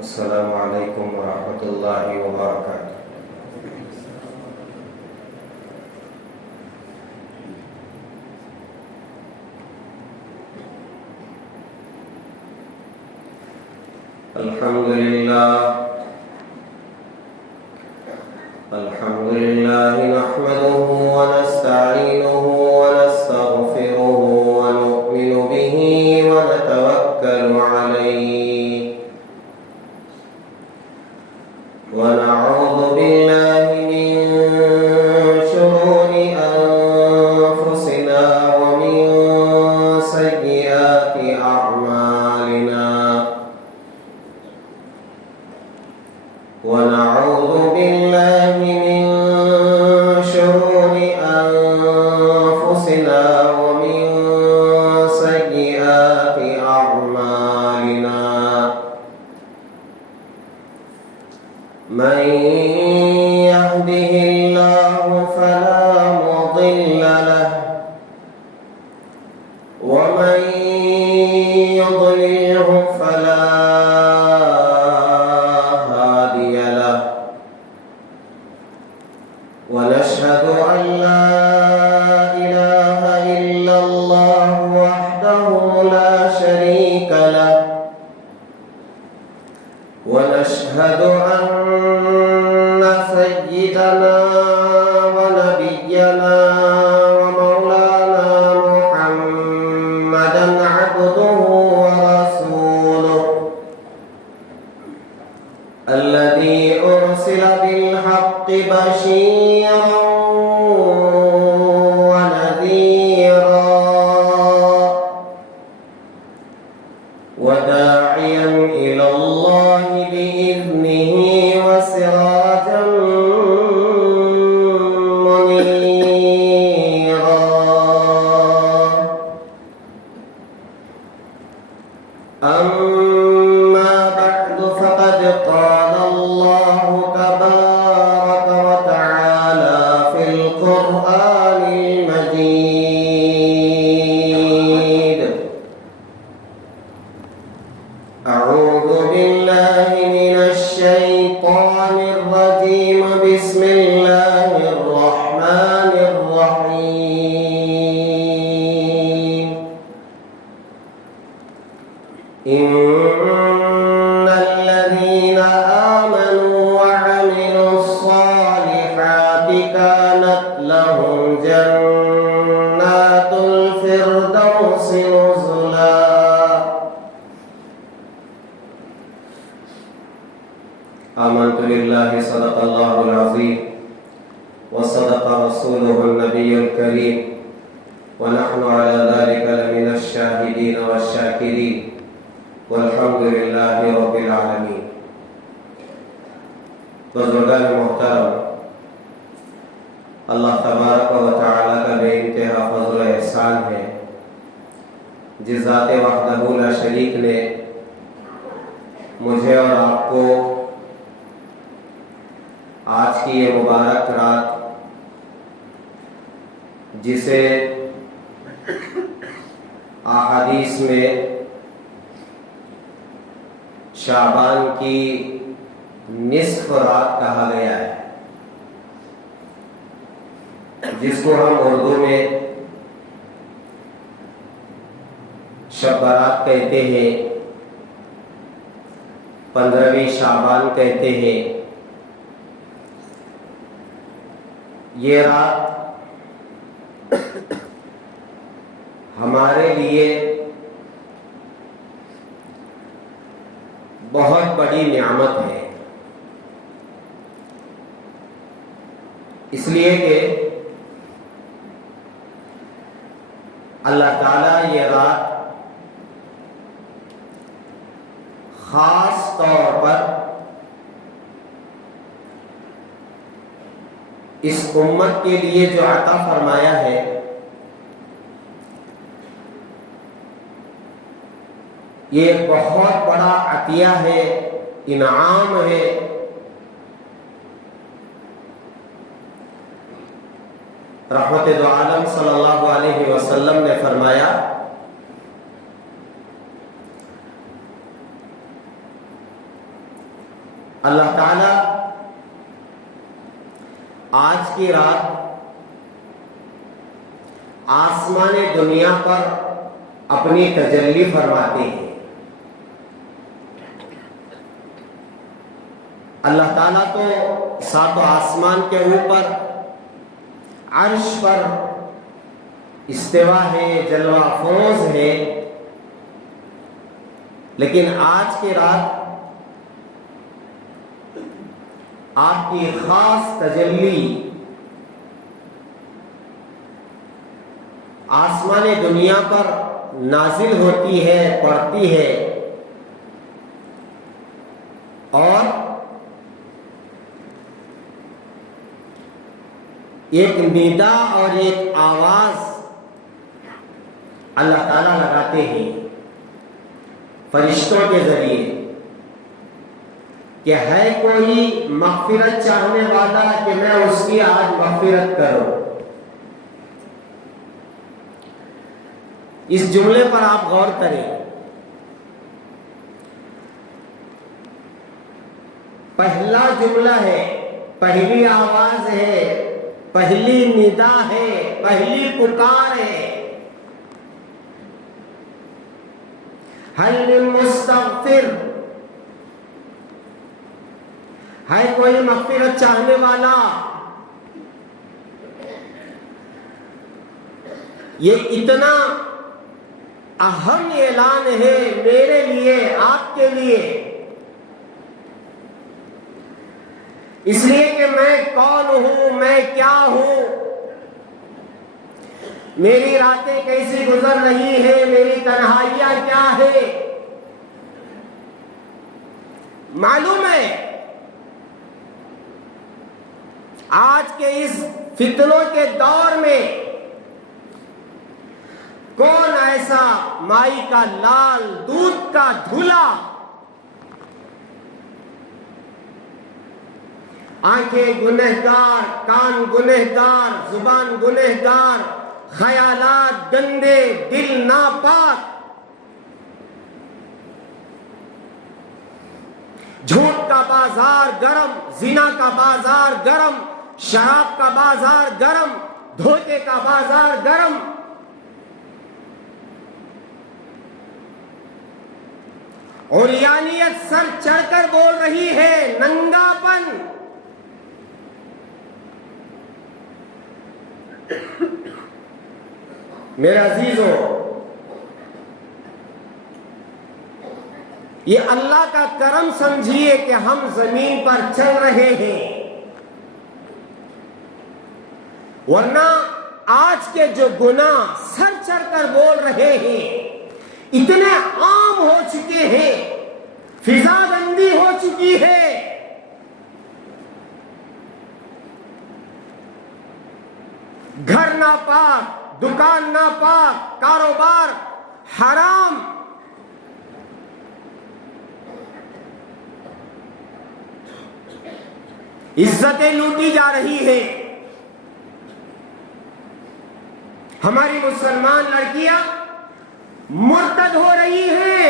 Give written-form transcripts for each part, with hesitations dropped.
السلام علیکم ورحمۃ اللہ وبرکاتہ۔ الحمد للہ نحمده ونستعینه ونستغفره ونؤمن به ونتوکل علیہ ونعوذ باللہ من شرور انفسنا ومن سیئات اعمالنا ونعوذ باللہ من شرور انفسنا ومن سیئات اعمالنا من يهده الله فلا مضل له ومن يضلله فلا هادي له ونشهد أن لا إله إلا الله وحده لا شريك له ونشهد أن سيدنا ونبينا ومولانا محمدا عبده ورسوله الذي أرسل بالحق بشيرا ونذيرا وداعيا إلى الله بإذنه وسراجا منيرا أما بعد فقد قال الله تبارك وتعالى في القرآن المجيد أعوذ بالله من الشيطان الرجيم بسم الله الرحمن الرحيم إن الذين آمنوا وعملوا الصالحات كانت لهم جنات الفردوس نزلا آمنت بالله صدق الله العظيم وصدق رسوله النبي الكريم ونحن على ذلك لمن الشاهدين والشاكرين والحمد للہ رب العالمین۔ بزرگان محترم، اللہ تبارک و تعالیٰ کا بے انتہا فضل و احسان ہے جس ذات وحدہ لا شریک نے مجھے اور آپ کو آج کی یہ مبارک رات، جسے احادیث میں شعبان کی نصف رات کہا گیا ہے، جس کو ہم اردو میں شب برات کہتے ہیں، 15ویں شعبان کہتے ہیں۔ یہ رات ہمارے لیے بہت بڑی نعمت ہے، اس لیے کہ اللہ تعالیٰ یہ رات خاص طور پر اس امت کے لیے جو عطا فرمایا ہے، یہ بہت بڑا عطیہ ہے، انعام ہے۔ رحمت دو عالم صلی اللہ علیہ وسلم نے فرمایا اللہ تعالی آج کی رات آسمان دنیا پر اپنی تجلی فرماتے ہیں۔ اللہ تعالیٰ تو ساتوں آسمان کے اوپر عرش پر استوا ہے، جلوہ افروز ہے، لیکن آج کی رات آپ کی خاص تجلی آسمان دنیا پر نازل ہوتی ہے، پڑتی ہے، اور ایک ندا اور ایک آواز اللہ تعالیٰ لگاتے ہیں فرشتوں کے ذریعے کہ ہے کوئی مغفرت چاہنے والا کہ میں اس کی آج مغفرت کروں۔ اس جملے پر آپ غور کریں، پہلا جملہ ہے، پہلی آواز ہے، پہلی ندا ہے، پہلی پکار ہے، حل من مستغفر، ہے کوئی مغفرت چاہنے والا۔ یہ اتنا اہم اعلان ہے میرے لیے، آپ کے لیے، اس لیے کہ میں کون ہوں، میں کیا ہوں، میری راتیں کیسی گزر رہی ہیں، میری تنہائیاں کیا ہے۔ معلوم ہے آج کے اس فتنوں کے دور میں کون ایسا مائی کا لال، دودھ کا دھلا، آنکھیں گنہگار، کان گنہگار، زبان گنہگار، خیالات گندے، دل ناپاک، جھوٹ کا بازار گرم، زنا کا بازار گرم، شراب کا بازار گرم، دھوکے کا بازار گرم، عریانیت سر چڑھ کر بول رہی ہے، ننگا پن۔ میرے عزیزوں، یہ اللہ کا کرم سمجھیے کہ ہم زمین پر چل رہے ہیں، ورنہ آج کے جو گناہ سر چڑھ کر بول رہے ہیں اتنے عام ہو چکے ہیں، فضا بندی ہو چکی ہے، گھر ناپاک، دکان ناپاک، کاروبار حرام، عزتیں لوٹی جا رہی ہیں۔ ہماری مسلمان لڑکیاں مرتد ہو رہی ہیں،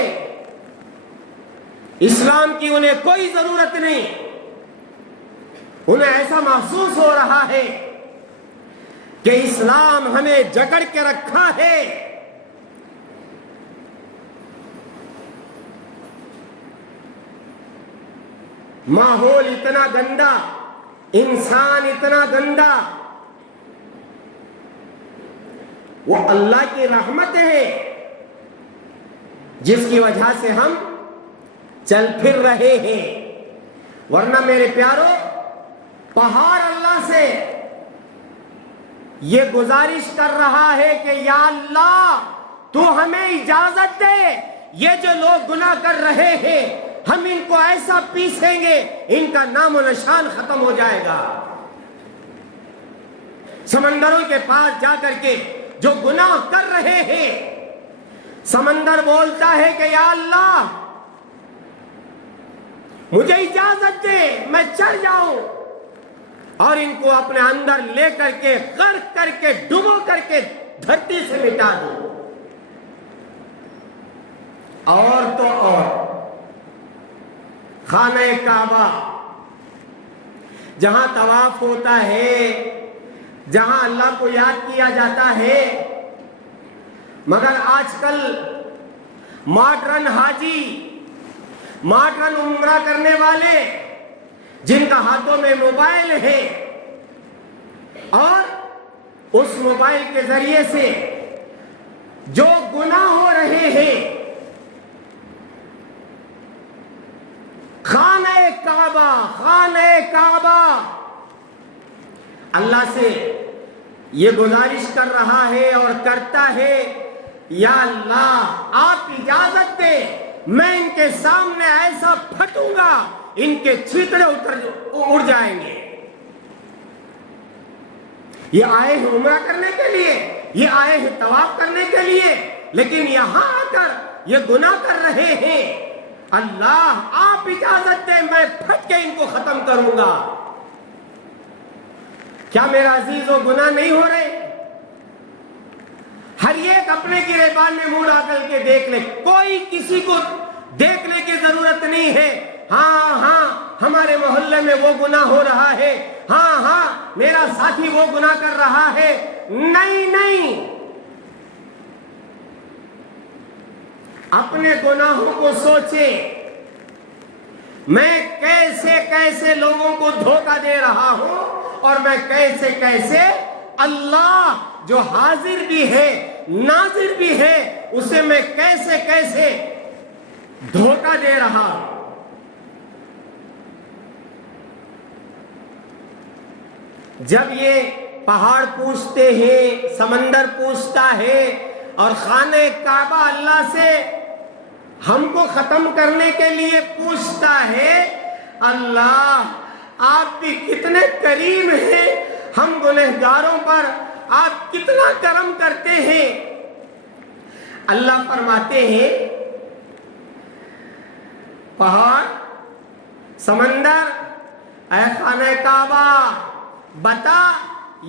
اسلام کی انہیں کوئی ضرورت نہیں، انہیں ایسا محسوس ہو رہا ہے کہ اسلام ہمیں جکڑ کے رکھا ہے۔ ماحول اتنا گندا، انسان اتنا گندا، وہ اللہ کی رحمت ہے جس کی وجہ سے ہم چل پھر رہے ہیں، ورنہ میرے پیارو پہاڑ اللہ سے یہ گزارش کر رہا ہے کہ یا اللہ تو ہمیں اجازت دے، یہ جو لوگ گناہ کر رہے ہیں ہم ان کو ایسا پیسیں گے ان کا نام و نشان ختم ہو جائے گا۔ سمندروں کے پاس جا کر کے جو گناہ کر رہے ہیں، سمندر بولتا ہے کہ یا اللہ مجھے اجازت دے، میں چل جاؤں اور ان کو اپنے اندر لے کر کے غرق کر کے ڈبو کر کے دھرتی سے مٹا دوں۔ اور تو اور خانہ کعبہ جہاں طواف ہوتا ہے، جہاں اللہ کو یاد کیا جاتا ہے، مگر آج کل ماڈرن حاجی، ماڈرن عمرہ کرنے والے جن کا ہاتھوں میں موبائل ہے اور اس موبائل کے ذریعے سے جو گناہ ہو رہے ہیں، خانہ کعبہ اللہ سے یہ گزارش کر رہا ہے اور کرتا ہے، یا اللہ آپ اجازت دے، میں ان کے سامنے ایسا پھٹوں گا ان کے چھیتڑے اڑ جائیں گے۔ یہ آئے ہیں عمرہ کرنے کے لیے، یہ آئے ہیں طواف کرنے کے لیے، لیکن یہاں آ کر یہ گناہ کر رہے ہیں۔ اللہ آپ اجازت دیں، میں پھٹ کے ان کو ختم کروں گا۔ کیا میرا عزیز و گناہ نہیں ہو رہے؟ ہر ایک اپنے گریبان میں منہ ڈال کے دیکھ لے، کوئی کسی کو دیکھنے کی ضرورت نہیں ہے۔ ہاں ہمارے محلے میں وہ گناہ ہو رہا ہے، ہاں میرا ساتھی وہ گناہ کر رہا ہے۔ نہیں، اپنے گناہوں کو سوچے، میں کیسے لوگوں کو دھوکہ دے رہا ہوں، اور میں کیسے اللہ جو حاضر بھی ہے ناظر بھی ہے اسے میں کیسے دھوکہ دے رہا ہوں۔ جب یہ پہاڑ پوچھتے ہیں، سمندر پوچھتا ہے، اور خانہ کعبہ اللہ سے ہم کو ختم کرنے کے لیے پوچھتا ہے، اللہ آپ بھی کتنے کریم ہیں، ہم گنہگاروں پر آپ کتنا کرم کرتے ہیں۔ اللہ فرماتے ہیں، پہاڑ، سمندر، اے خانہ کعبہ بتا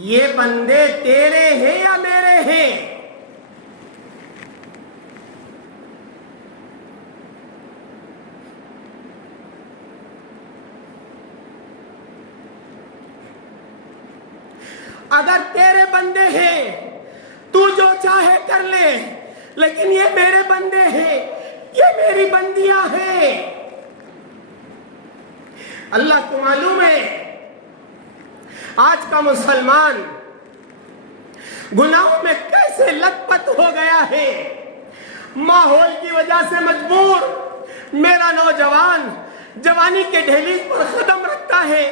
یہ بندے تیرے ہیں یا میرے ہیں؟ اگر تیرے بندے ہیں تو جو چاہے کر لے، لیکن یہ میرے بندے ہیں، یہ میری بندیاں ہیں۔ اللہ کو معلوم ہے آج کا مسلمان گناہوں میں کیسے لت پت ہو گیا ہے۔ ماحول کی وجہ سے مجبور میرا نوجوان جوانی کے دہلیز پر قدم رکھتا ہے،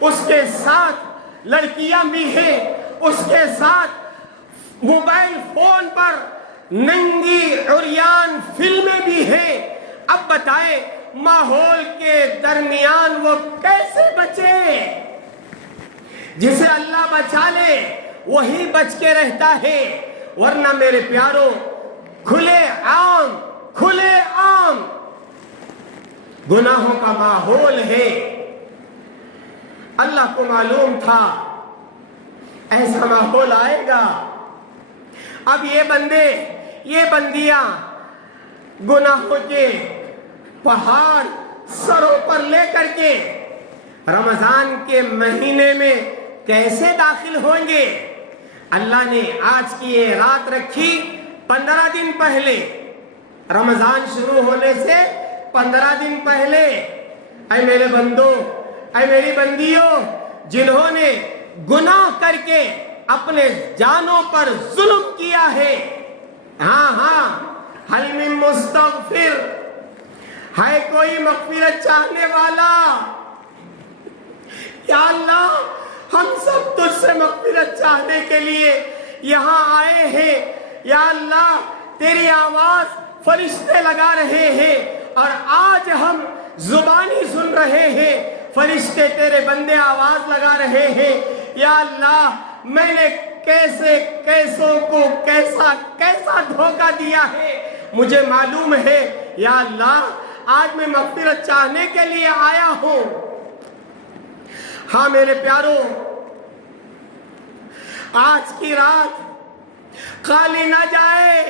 اس کے ساتھ لڑکیاں بھی ہیں، اس کے ساتھ موبائل فون پر ننگی عریان فلمیں بھی ہیں۔ اب بتائے ماحول کے درمیان وہ کیسے بچے؟ جسے اللہ بچا لے وہی بچ کے رہتا ہے، ورنہ میرے پیاروں کھلے عام گناہوں کا ماحول ہے۔ اللہ کو معلوم تھا ایسا ماحول آئے گا۔ اب یہ بندے، یہ بندیاں گناہوں کے پہاڑ سروں پر لے کر کے رمضان کے مہینے میں کیسے داخل ہوں گے؟ اللہ نے آج کی یہ رات رکھی 15 دن پہلے، رمضان شروع ہونے سے 15 دن پہلے۔ اے میرے بندوں، اے میری بندیوں، جنہوں نے گناہ کر کے اپنے جانوں پر ظلم کیا ہے، ہاں حل من مستغفر، ہے کوئی مغفرت چاہنے والا؟ یا اللہ ہم سب تجھ سے مغفرت چاہنے کے لیے یہاں آئے ہیں۔ یا اللہ تیری آواز فرشتے لگا رہے ہیں، اور آج ہم زبانی سن رہے ہیں، فرشتے تیرے بندے آواز لگا رہے ہیں۔ یا اللہ میں نے کیسوں کو کیسا دھوکہ دیا ہے مجھے معلوم ہے۔ یا اللہ آج میں مغفرت چاہنے کے لیے آیا ہوں۔ ہاں میرے پیاروں، آج کی رات خالی نہ جائے،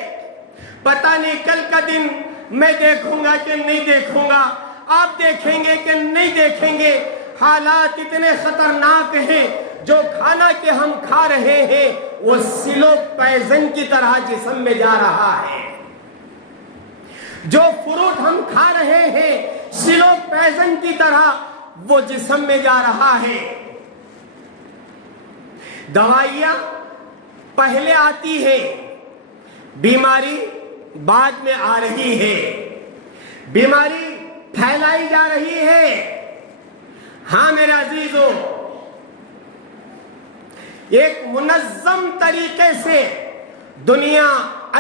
پتہ نہیں کل کا دن میں دیکھوں گا کہ نہیں دیکھوں گا۔ آپ دیکھیں گے کہ نہیں دیکھیں گے، حالات اتنے خطرناک ہیں، جو کھانا کے ہم کھا رہے ہیں وہ سلو پوائزن کی طرح جسم میں جا رہا ہے، جو فروٹ ہم کھا رہے ہیں سلو پوائزن کی طرح وہ جسم میں جا رہا ہے۔ دوائیاں پہلے آتی ہے، بیماری بعد میں آ رہی ہے، بیماری پھیلائی جا رہی ہے۔ ہاں میرے عزیزو، ایک منظم طریقے سے دنیا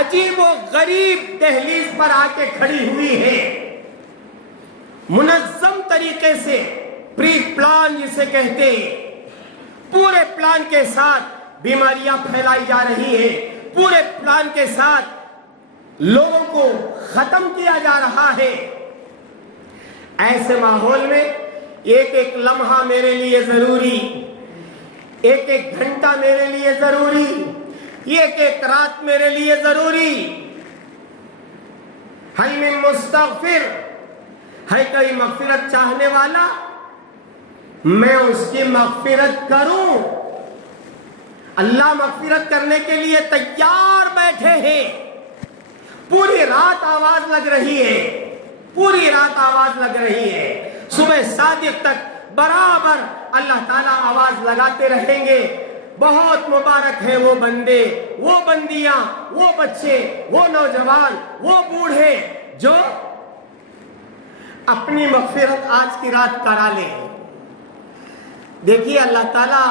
عجیب و غریب دہلیز پر آ کے کھڑی ہوئی ہے، منظم طریقے سے، پری پلان جسے کہتے ہیں، پورے پلان کے ساتھ بیماریاں پھیلائی جا رہی ہیں، پورے پلان کے ساتھ لوگوں کو ختم کیا جا رہا ہے۔ ایسے ماحول میں ایک ایک لمحہ میرے لیے ضروری، ایک ایک گھنٹہ میرے لیے ضروری، ایک ایک رات میرے لیے ضروری۔ حل من مستغفر، ہے کوئی مغفرت چاہنے والا؟ میں اس کی مغفرت کروں۔ اللہ مغفرت کرنے کے لیے تیار بیٹھے ہیں، پوری رات آواز لگ رہی ہے، پوری رات آواز لگ رہی ہے، صبح صادق تک برابر اللہ تعالیٰ آواز لگاتے رہیں گے۔ بہت مبارک ہے وہ بندے، وہ بندیاں، وہ بچے، وہ نوجوان، وہ بوڑھے جو اپنی مغفرت آج کی رات کرا لیں۔ دیکھیے اللہ تعالیٰ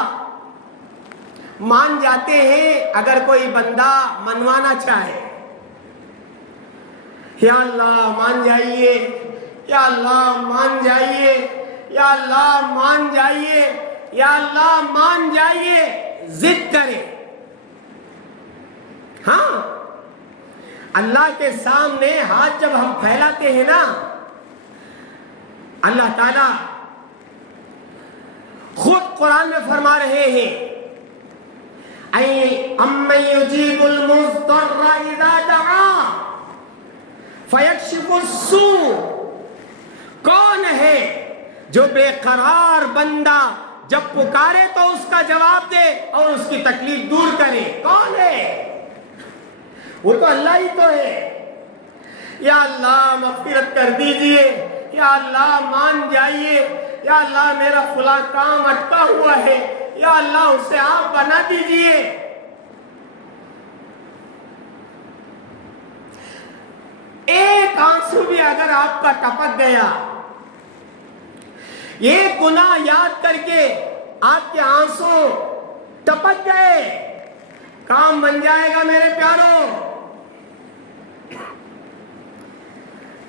مان جاتے ہیں اگر کوئی بندہ منوانا چاہے۔ یا اللہ مان جائیے، یا اللہ مان جائیے، یا اللہ مان جائیے، یا اللہ مان جائیے، ضد کرے۔ ہاں اللہ کے سامنے ہاتھ جب ہم پھیلاتے ہیں نا، اللہ تعالیٰ خود قرآن میں فرما رہے ہیں، اَمَّن يُجِيبُ الْمُضْطَرَّ إِذَا دَعَاهُ فَيَكْشِفُ السُّوءَ، کون ہے جو بے قرار بندہ جب پکارے تو اس کا جواب دے اور اس کی تکلیف دور کرے؟ کون ہے؟ وہ تو اللہ ہی تو ہے۔ یا اللہ مغفرت کر دیجئے، یا اللہ مان جائیے، یا اللہ میرا فلاں کام اٹکا ہوا ہے، یا اللہ اسے آپ بنا دیجئے۔ ایک آنسو بھی اگر آپ کا ٹپک گیا، ایک گناہ یاد کر کے آپ کے آنسو ٹپک گئے، کام بن جائے گا میرے پیاروں۔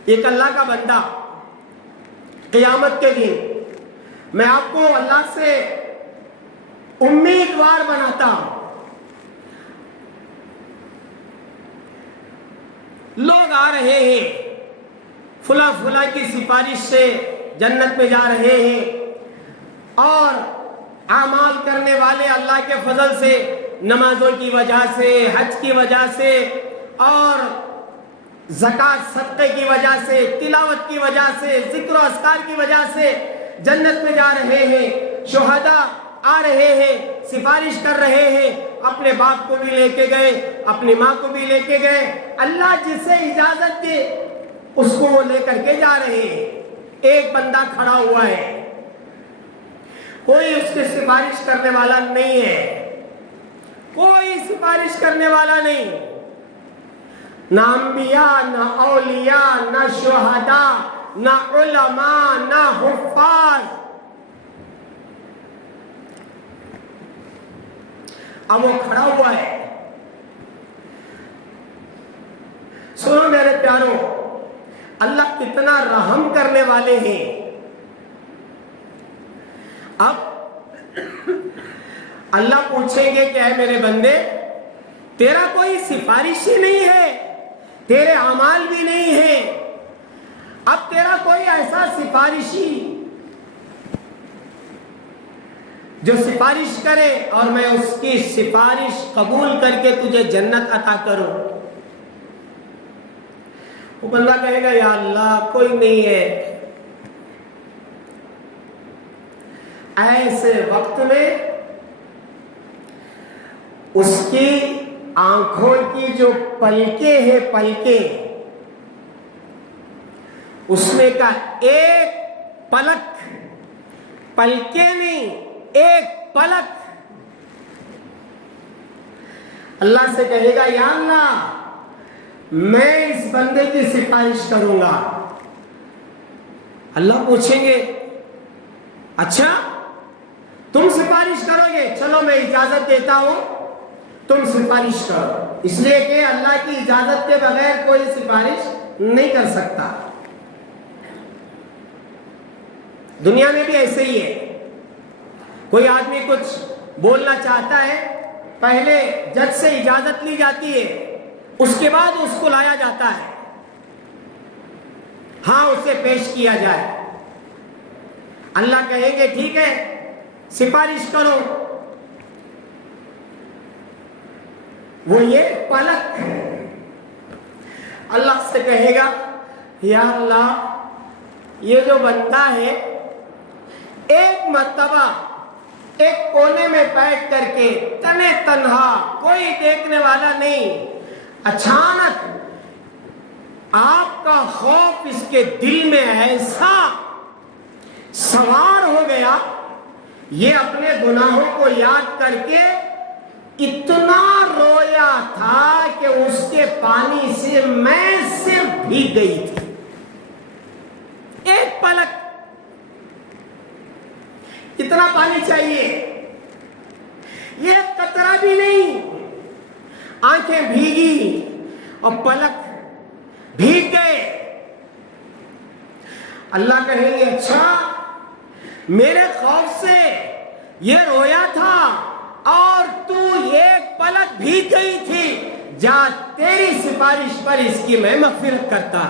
ایک اللہ کا بندہ قیامت کے دن، میں آپ کو اللہ سے امیدوار بناتا ہوں، لوگ آ رہے ہیں فلاں فلاں کی سفارش سے جنت میں جا رہے ہیں، اور اعمال کرنے والے اللہ کے فضل سے، نمازوں کی وجہ سے، حج کی وجہ سے، اور زکوٰۃ صدقے کی وجہ سے، تلاوت کی وجہ سے، ذکر و اذکار کی وجہ سے جنت میں جا رہے ہیں۔ شہداء آ رہے ہیں، سفارش کر رہے ہیں، اپنے باپ کو بھی لے کے گئے، اپنی ماں کو بھی لے کے گئے، اللہ جسے اجازت دے اس کو وہ لے کر کے جا رہے ہیں۔ ایک بندہ کھڑا ہوا ہے، کوئی اس کی سفارش کرنے والا نہیں ہے، کوئی سفارش کرنے والا نہیں، نہ انبیاء، نہ اولیاء، نہ شہداء، نہ علماء، نہ حفاظ۔ اب وہ کھڑا ہوا ہے۔ سنو میرے پیاروں، اللہ کتنا رحم کرنے والے ہیں۔ اب اللہ پوچھیں گے کہ اے میرے بندے، تیرا کوئی سفارش ہی نہیں ہے، تیرے اعمال بھی نہیں ہے، اب تیرا کوئی ایسا سفارشی جو سفارش کرے اور میں اس کی سفارش قبول کر کے تجھے جنت عطا کروں؟ وہ بندہ کہے گا یا اللہ کوئی نہیں ہے، ایسے وقت میں اس کی آنکھوں کی جو پلکیں ہیں، پلکیں، اس میں کا ایک پلک، پلکیں نہیں، ایک پلک، اللہ سے کہے گا یا اللہ میں اس بندے کی سفارش کروں گا۔ اللہ پوچھیں گے اچھا تم سفارش کرو گے، چلو میں اجازت دیتا ہوں تم سفارش کرو، اس لیے کہ اللہ کی اجازت کے بغیر کوئی سفارش نہیں کر سکتا۔ دنیا میں بھی ایسے ہی ہے، کوئی آدمی کچھ بولنا چاہتا ہے، پہلے جج سے اجازت لی جاتی ہے، اس کے بعد اس کو لایا جاتا ہے، ہاں اسے پیش کیا جائے۔ اللہ کہیں گے ٹھیک ہے سفارش کرو، وہ یہ پلک، اللہ سے کہے گا یا اللہ یہ جو بندہ ہے ایک مرتبہ ایک کونے میں بیٹھ کر کے تنے تنہا، کوئی دیکھنے والا نہیں، اچانک آپ کا خوف اس کے دل میں ایسا سوار ہو گیا، یہ اپنے گناہوں کو یاد کر کے اتنا رویا تھا کہ اس کے پانی سے میں صرف بھیگ گئی تھی۔ ایک پلک، کتنا پانی چاہیے؟ یہ قطرہ بھی نہیں، آنکھیں بھیگی اور پلک بھیگ گئے۔ اللہ کہیں گے اچھا میرے خوف سے یہ رویا تھا اور تو ایک پلک بھیگ گئی تھی، جا تیری سفارش پر اس کی میں مغفرت کرتا،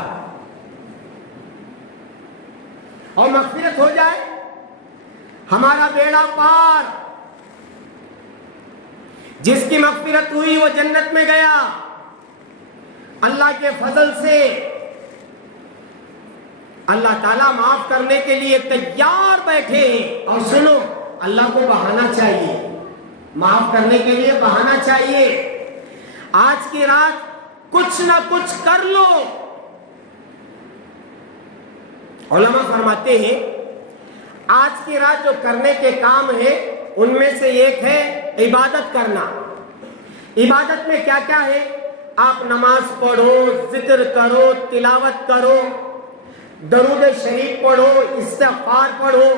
اور مغفرت ہو جائے ہمارا بیڑا پار۔ جس کی مغفرت ہوئی وہ جنت میں گیا اللہ کے فضل سے۔ اللہ تعالیٰ معاف کرنے کے لیے تیار بیٹھے ہیں، اور سنو اللہ کو بہانا چاہیے، معاف کرنے کے لیے بہانا چاہیے۔ آج کی رات کچھ نہ کچھ کر لو۔ علماء فرماتے ہیں آج کی رات جو کرنے کے کام ہے ان میں سے ایک ہے عبادت کرنا۔ عبادت میں کیا کیا ہے؟ آپ نماز پڑھو، ذکر کرو، تلاوت کرو، درود شریف پڑھو، استغفار پڑھو۔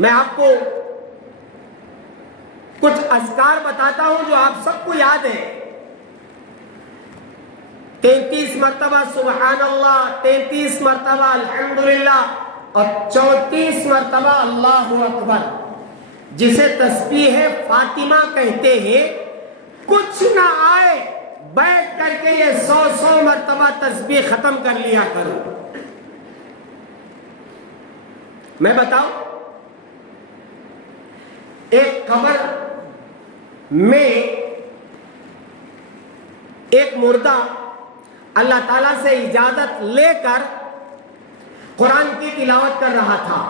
میں آپ کو کچھ اذکار بتاتا ہوں جو آپ سب کو یاد ہے۔ 33 مرتبہ سبحان اللہ، 33 مرتبہ الحمدللہ، اور 34 مرتبہ اللہ اکبر، جسے تسبیح فاطمہ کہتے ہیں۔ کچھ نہ آئے بیٹھ کر کے یہ 100 مرتبہ تسبیح ختم کر لیا کرو۔ میں بتاؤں، ایک قبر میں ایک مردہ اللہ تعالیٰ سے اجازت لے کر قرآن کی تلاوت کر رہا تھا۔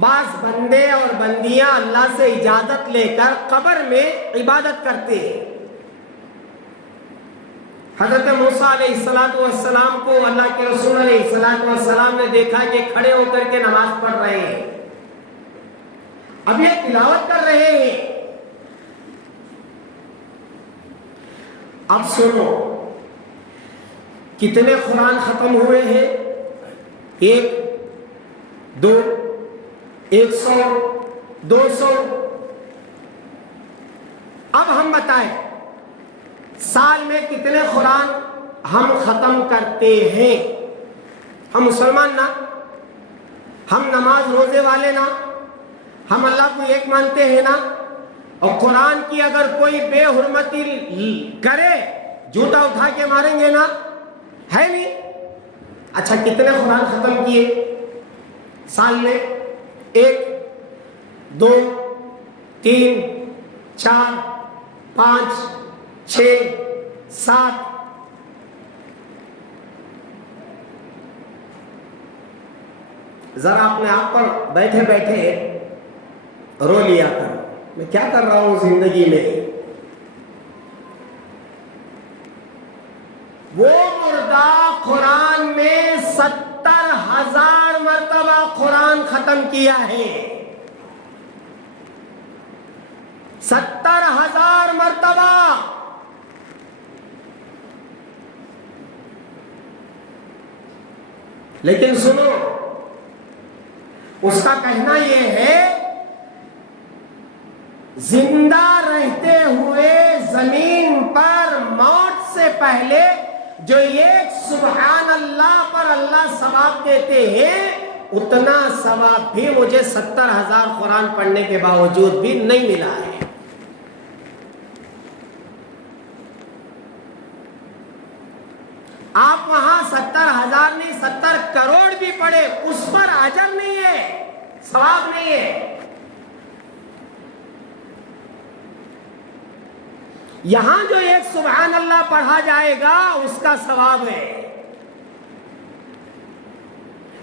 بعض بندے اور بندیاں اللہ سے اجازت لے کر قبر میں عبادت کرتے ہیں۔ حضرت موسیٰ علیہ السلام کو اللہ کے رسول علیہ السلام نے دیکھا کہ کھڑے ہو کر کے نماز پڑھ رہے ہیں، اب یہ تلاوت کر رہے ہیں۔ اب سنو کتنے قرآن ختم ہوئے ہیں؟ 1 2 100 200۔ اب ہم بتائیں سال میں کتنے قرآن ہم ختم کرتے ہیں؟ ہم مسلمان نا، ہم نماز روزے والے نا، ہم اللہ کو ایک مانتے ہیں نا، اور قرآن کی اگر کوئی بے حرمتی کرے جوتا اٹھا کے ماریں گے نا، ہے نہیں؟ اچھا کتنے قرآن ختم کیے سال میں؟ 1 2 3 4 5 6 7۔ ذرا اپنے آپ پر بیٹھے بیٹھے رو لیا کرو، میں کیا کر رہا ہوں زندگی میں؟ وہ مردہ قرآن میں 70,000 مرتبہ قرآن ختم کیا ہے، 70,000 مرتبہ۔ لیکن سنو، اس کا کہنا یہ ہے زندہ رہتے ہوئے زمین پر موت سے پہلے جو ایک سبحان اللہ پر اللہ ثواب دیتے ہیں، اتنا ثواب بھی مجھے 70,000 قرآن پڑھنے کے باوجود بھی نہیں ملا ہے۔ آپ وہاں 70,000 نہیں 70 کروڑ بھی پڑھے، اس پر اجر نہیں ہے، ثواب نہیں ہے۔ یہاں جو ایک سبحان اللہ پڑھا جائے گا اس کا ثواب ہے،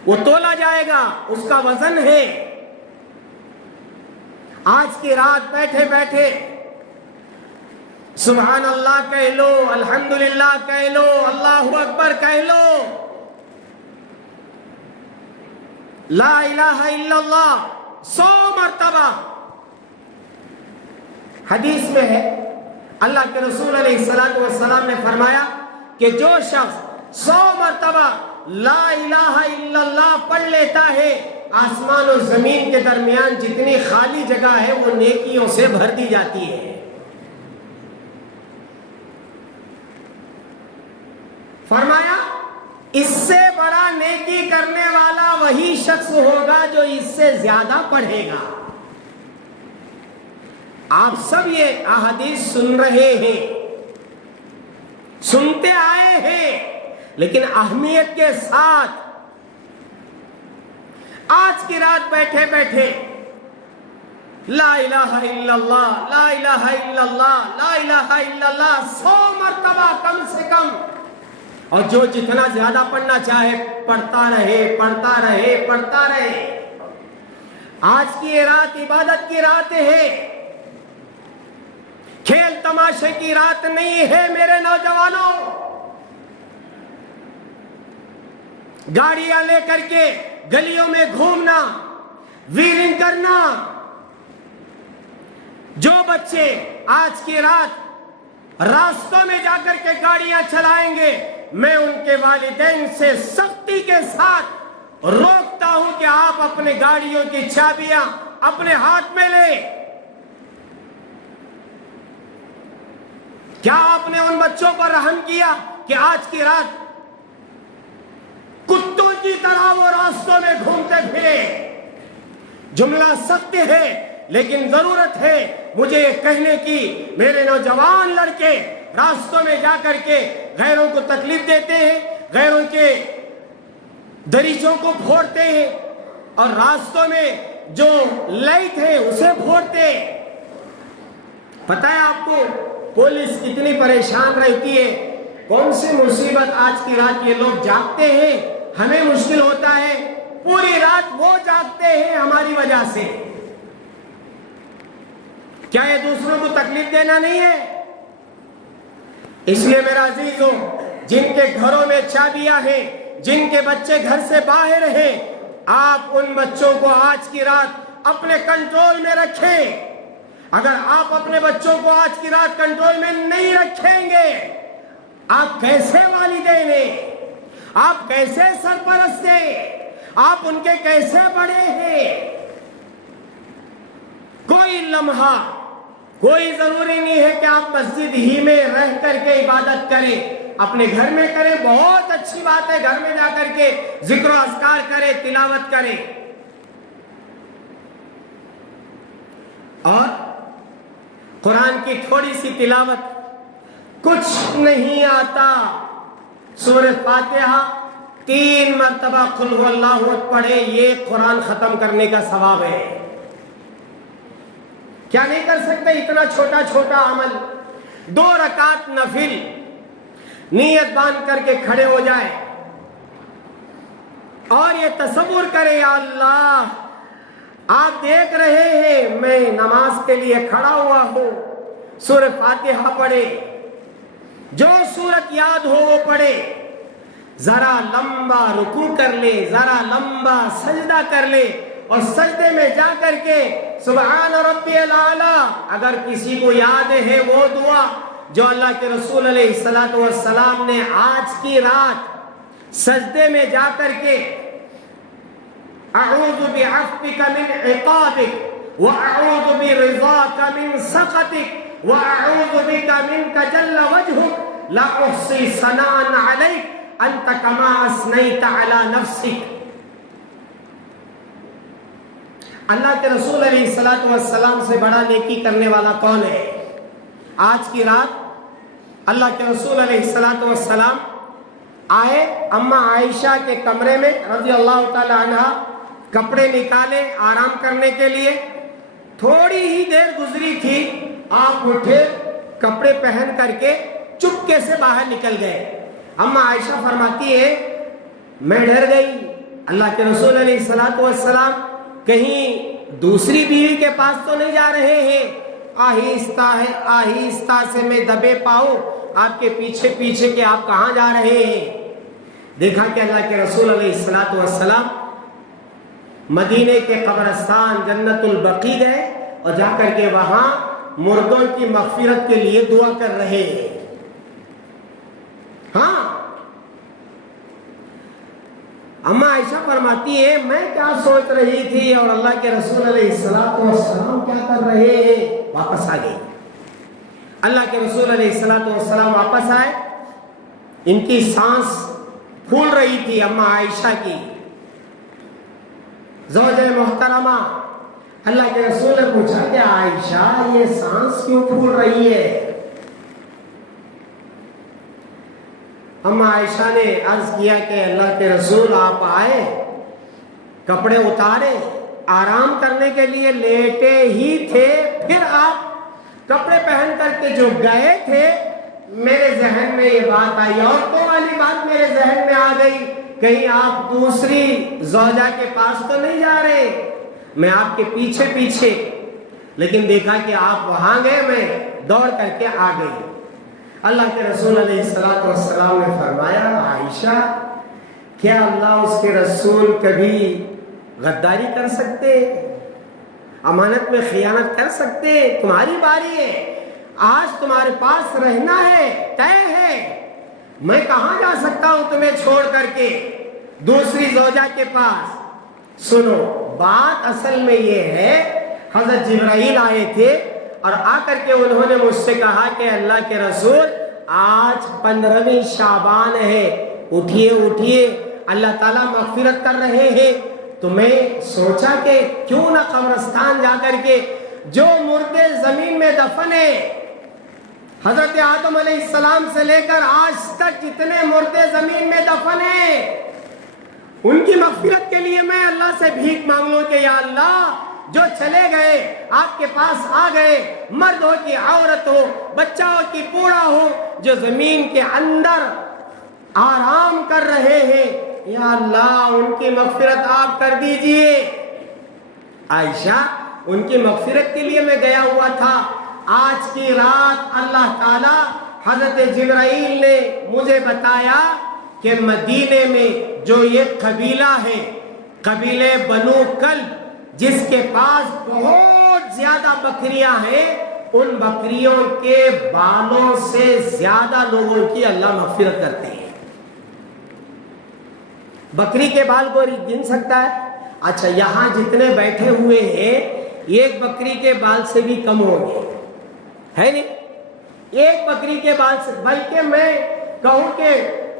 وہ تولا جائے گا، اس کا وزن ہے۔ آج کی رات بیٹھے بیٹھے سبحان اللہ کہہ لو، الحمدللہ کہہ لو، اللہ اکبر کہہ لو، لا الہ الا اللہ 100 مرتبہ۔ حدیث میں ہے اللہ کے رسول علیہ السلام نے فرمایا کہ جو شخص 100 مرتبہ لا الہ الا اللہ پڑھ لیتا ہے، آسمان اور زمین کے درمیان جتنی خالی جگہ ہے وہ نیکیوں سے بھر دی جاتی ہے۔ فرمایا اس سے بڑا نیکی کرنے والا وہی شخص ہوگا جو اس سے زیادہ پڑھے گا۔ آپ سب یہ احادیث سن رہے ہیں، سنتے آئے ہیں، لیکن اہمیت کے ساتھ آج کی رات بیٹھے بیٹھے لا الہ الا اللہ، لا الہ الا اللہ، لا الہ الا اللہ 100 مرتبہ کم سے کم، اور جو جتنا زیادہ پڑھنا چاہے پڑھتا رہے، پڑھتا رہے، پڑھتا رہے۔ آج کی یہ رات عبادت کی رات ہے، کھیل تماشے کی رات نہیں ہے میرے نوجوانوں۔ گاڑیاں لے کر کے گلیوں میں گھومنا، ویلنگ کرنا، جو بچے آج کی رات راستوں میں جا کر کے گاڑیاں چلائیں گے، میں ان کے والدین سے سختی کے ساتھ روکتا ہوں کہ آپ اپنے گاڑیوں کی چابیاں اپنے ہاتھ میں لیں۔ کیا آپ نے ان بچوں پر رحم کیا کہ آج کی رات کتوں کی طرح وہ راستوں میں گھومتے پھرے؟ جملہ سخت ہے لیکن ضرورت ہے مجھے یہ کہنے کی، میرے نوجوان لڑکے راستوں میں جا کر کے غیروں کو تکلیف دیتے ہیں، غیروں کے دریچوں کو پھوڑتے ہیں، اور راستوں میں جو لائٹ ہے اسے پھوڑتے۔ پتہ ہے آپ کو پولیس کتنی پریشان رہتی ہے؟ کون سی مصیبت آج کی رات یہ لوگ جاگتے ہیں، ہمیں مشکل ہوتا ہے، پوری رات وہ جاگتے ہیں ہماری وجہ سے۔ کیا یہ دوسروں کو تکلیف دینا نہیں ہے؟ اس لیے میرا عزیزوں، جن کے گھروں میں چابیاں ہیں، جن کے بچے گھر سے باہر ہیں، آپ ان بچوں کو آج کی رات اپنے کنٹرول میں رکھیں۔ اگر آپ اپنے بچوں کو آج کی رات کنٹرول میں نہیں رکھیں گے، آپ کیسے والدین ہیں؟ آپ کیسے سرپرست ہیں؟ آپ ان کے کیسے بڑے ہیں؟ کوئی لمحہ، کوئی ضروری نہیں ہے کہ آپ مسجد ہی میں رہ کر کے عبادت کریں، اپنے گھر میں کریں، بہت اچھی بات ہے، گھر میں جا کر کے ذکر و اذکار کریں، تلاوت کریں۔ اور قرآن کی تھوڑی سی تلاوت، کچھ نہیں آتا، سورہ فاتحہ 3 مرتبہ قل هو اللہ احد پڑھے، یہ قرآن ختم کرنے کا ثواب ہے۔ کیا نہیں کر سکتے اتنا چھوٹا چھوٹا عمل؟ 2 رکعت نفل نیت باندھ کر کے کھڑے ہو جائے، اور یہ تصور کرے یا اللہ آپ دیکھ رہے ہیں میں نماز کے لیے کھڑا ہوا ہوں، سورہ فاتحہ پڑھے، جو سورت یاد ہو وہ پڑھے، ذرا لمبا رکوع کر لے، ذرا لمبا سجدہ کر لے، اور سجدے میں جا کر کے سبحان ربی الاعلی اگر کسی کو یاد ہے وہ دعا جو اللہ کے رسول علیہ الصلوۃ والسلام نے آج کی رات سجدے میں جا کر کے اعوذ بعفوک من عقابک واعوذ برضاک من سخطک واعوذ بک منک جل وجهک لا احصی ثناء علیک انت کما اثنیت علی نفسک۔ اللہ کے رسول علیہ الصلوۃ والسلام سے بڑا نیکی کرنے والا کون ہے؟ آج کی رات اللہ کے رسول علیہ الصلوۃ والسلام آئے اما عائشہ کے کمرے میں رضی اللہ تعالی عنہا، کپڑے نکالے آرام کرنے کے لیے، تھوڑی ہی دیر گزری تھی، آپ اٹھے کپڑے پہن کر کے چپکے سے باہر نکل گئے۔ اما عائشہ فرماتی ہے میں ڈر گئی، اللہ کے رسول علیہ الصلوۃ والسلام کہیں دوسری بیوی کے پاس تو نہیں جا رہے ہیں، آہستہ سے میں دبے پاؤں آپ کے پیچھے پیچھے کہ آپ کہاں جا رہے ہیں۔ دیکھا کہ اللہ کے رسول علیہ الصلوۃ والسلام مدینے کے قبرستان جنت البقیع گئے اور جا کر کے وہاں مردوں کی مغفرت کے لیے دعا کر رہے ہیں۔ ہاں اما عائشہ فرماتی ہے میں کیا سوچ رہی تھی اور اللہ کے رسول علیہ الصلوۃ والسلام کیا کر رہے ہیں، واپس آ گئی۔ اللہ کے رسول علیہ الصلوۃ والسلام واپس آئے، ان کی سانس پھول رہی تھی اما عائشہ کی، زوجہ محترمہ۔ اللہ کے رسول نے پوچھا کہ عائشہ یہ سانس کیوں پھول رہی ہے؟ اما عائشہ نے عرض کیا کہ اللہ کے رسول آپ آئے، کپڑے اتارے، آرام کرنے کے لیے لیٹے ہی تھے، پھر آپ کپڑے پہن کر کے جو گئے تھے، میرے ذہن میں یہ بات آئی، عورتوں والی بات میرے ذہن میں آ گئی، کہیں آپ دوسری زوجہ کے پاس تو نہیں جا رہے، میں آپ کے پیچھے پیچھے، لیکن دیکھا کہ آپ وہاں گئے، میں دوڑ کر کے آ گئی۔ اللہ کے رسول علیہ الصلوۃ والسلام نے فرمایا عائشہ کیا اللہ اس کے رسول کبھی غداری کر سکتے، امانت میں خیانت کر سکتے؟ تمہاری باری ہے، آج تمہارے پاس رہنا ہے، طے ہے، میں کہاں جا سکتا ہوں تمہیں چھوڑ کر کے دوسری زوجہ کے پاس۔ سنو بات اصل میں یہ ہے، حضرت جبرائیل آئے تھے اور آ کر کے انہوں نے مجھ سے کہا کہ اللہ کے رسول آج 15ویں شعبان ہے، اٹھیے اٹھیے، اللہ تعالیٰ مغفرت کر رہے ہیں۔ تو میں سوچا کہ کیوں نہ قبرستان جا کر کے جو مردے زمین میں دفن ہیں، حضرت آدم علیہ السلام سے لے کر آج تک جتنے مردے زمین میں دفن ہیں، ان کی مغفرت کے لیے میں اللہ سے بھیک مانگ لوں کہ یا اللہ جو چلے گئے آپ کے پاس آ گئے، مرد ہو کی عورت ہو، بچہ ہو کی بوڑھا ہو، جو زمین کے اندر آرام کر رہے ہیں، یا اللہ ان کی مغفرت آپ کر دیجئے۔ عائشہ ان کی مغفرت کے لیے میں گیا ہوا تھا، آج کی رات اللہ تعالی حضرت جبرائیل نے مجھے بتایا کہ مدینے میں جو یہ قبیلہ ہے، قبیلے بنو کلب، جس کے پاس بہت زیادہ بکریاں ہیں، ان بکریوں کے بالوں سے زیادہ لوگوں کی اللہ مغفرت کرتے ہیں۔ بکری کے بال کو گن سکتا ہے؟ اچھا یہاں جتنے بیٹھے ہوئے ہیں ایک بکری کے بال سے بھی کم ہوں گے، ہے نہیں؟ ایک بکری کے بال سے، بلکہ میں کہوں کہ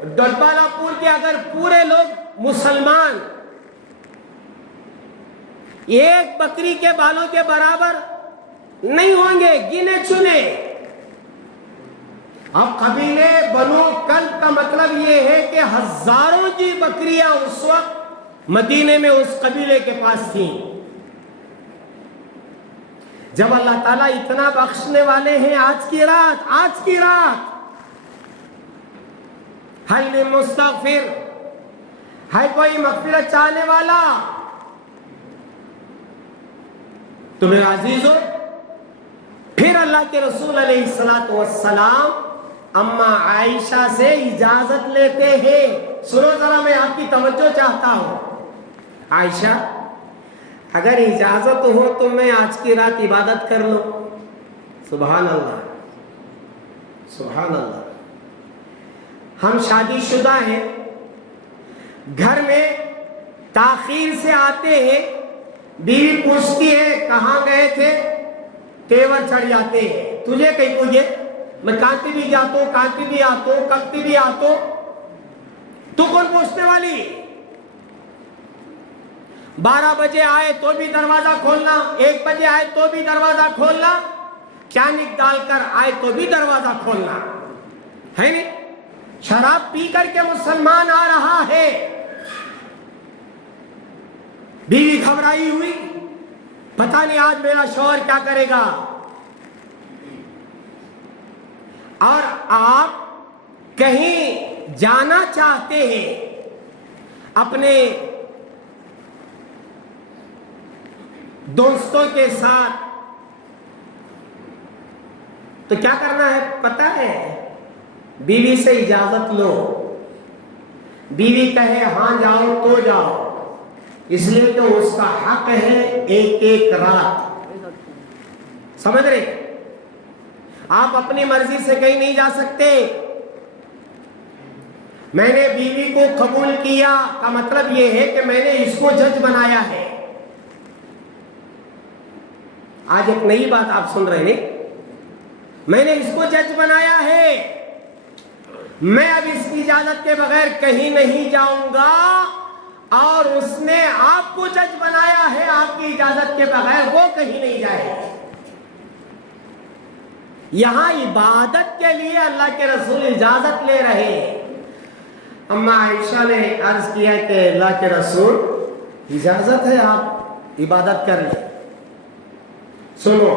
ڈڈبالا پور کے اگر پورے لوگ مسلمان ایک بکری کے بالوں کے برابر نہیں ہوں گے، گنے چنے۔ اب قبیلے بنو کلب کا مطلب یہ ہے کہ ہزاروں کی بکریاں اس وقت مدینے میں اس قبیلے کے پاس تھیں۔ جب اللہ تعالیٰ اتنا بخشنے والے ہیں، آج کی رات حل من مستغفر، ہے کوئی مغفرت چاہنے والا؟ تو میرے عزیزو، پھر اللہ کے رسول علیہ السلام اما عائشہ سے اجازت لیتے ہیں۔ سنو ذرا، میں آپ کی توجہ چاہتا ہوں۔ عائشہ، اگر اجازت ہو تو میں آج کی رات عبادت کر لوں؟ سبحان اللہ، سبحان اللہ۔ ہم شادی شدہ ہیں، گھر میں تاخیر سے آتے ہیں، بیوی پوچھتی ہے کہاں گئے تھے، تیور چڑھ جاتے ہیں، تجھے کہیں پوچھے میں کانتی بھی جاتا ہوں، کانتی بھی آتا ہوں، کبتی بھی آتا ہوں، تو کون پوچھنے والی؟ 12 بجے آئے تو بھی دروازہ کھولنا، 1 بجے آئے تو بھی دروازہ کھولنا، چانک ڈال کر آئے تو بھی دروازہ کھولنا ہے نہیں؟ شراب پی کر کے مسلمان آ رہا ہے، بیوی گھبرائی ہوئی، پتہ نہیں آج میرا شوہر کیا کرے گا، اور آپ کہیں جانا چاہتے ہیں اپنے دوستوں کے ساتھ، تو کیا کرنا ہے پتہ ہے؟ بیوی سے اجازت لو، بیوی کہے ہاں جاؤ تو جاؤ، اس لیے کہ اس کا حق ہے ایک ایک رات، سمجھ رہے؟ آپ اپنی مرضی سے کہیں نہیں جا سکتے۔ میں نے بیوی کو قبول کیا کا مطلب یہ ہے کہ میں نے اس کو جج بنایا ہے۔ آج ایک نئی بات آپ سن رہے ہیں، میں نے اس کو جج بنایا ہے، میں اب اس کی اجازت کے بغیر کہیں نہیں جاؤں گا، اور اس نے آپ کو جج بنایا ہے، آپ کی اجازت کے بغیر وہ کہیں نہیں جائے گا۔ یہاں عبادت کے لیے اللہ کے رسول اجازت لے رہے ہیں۔ اما عائشہ نے عرض کیا کہ اللہ کے رسول اجازت ہے، آپ عبادت کر لیں۔ سنو،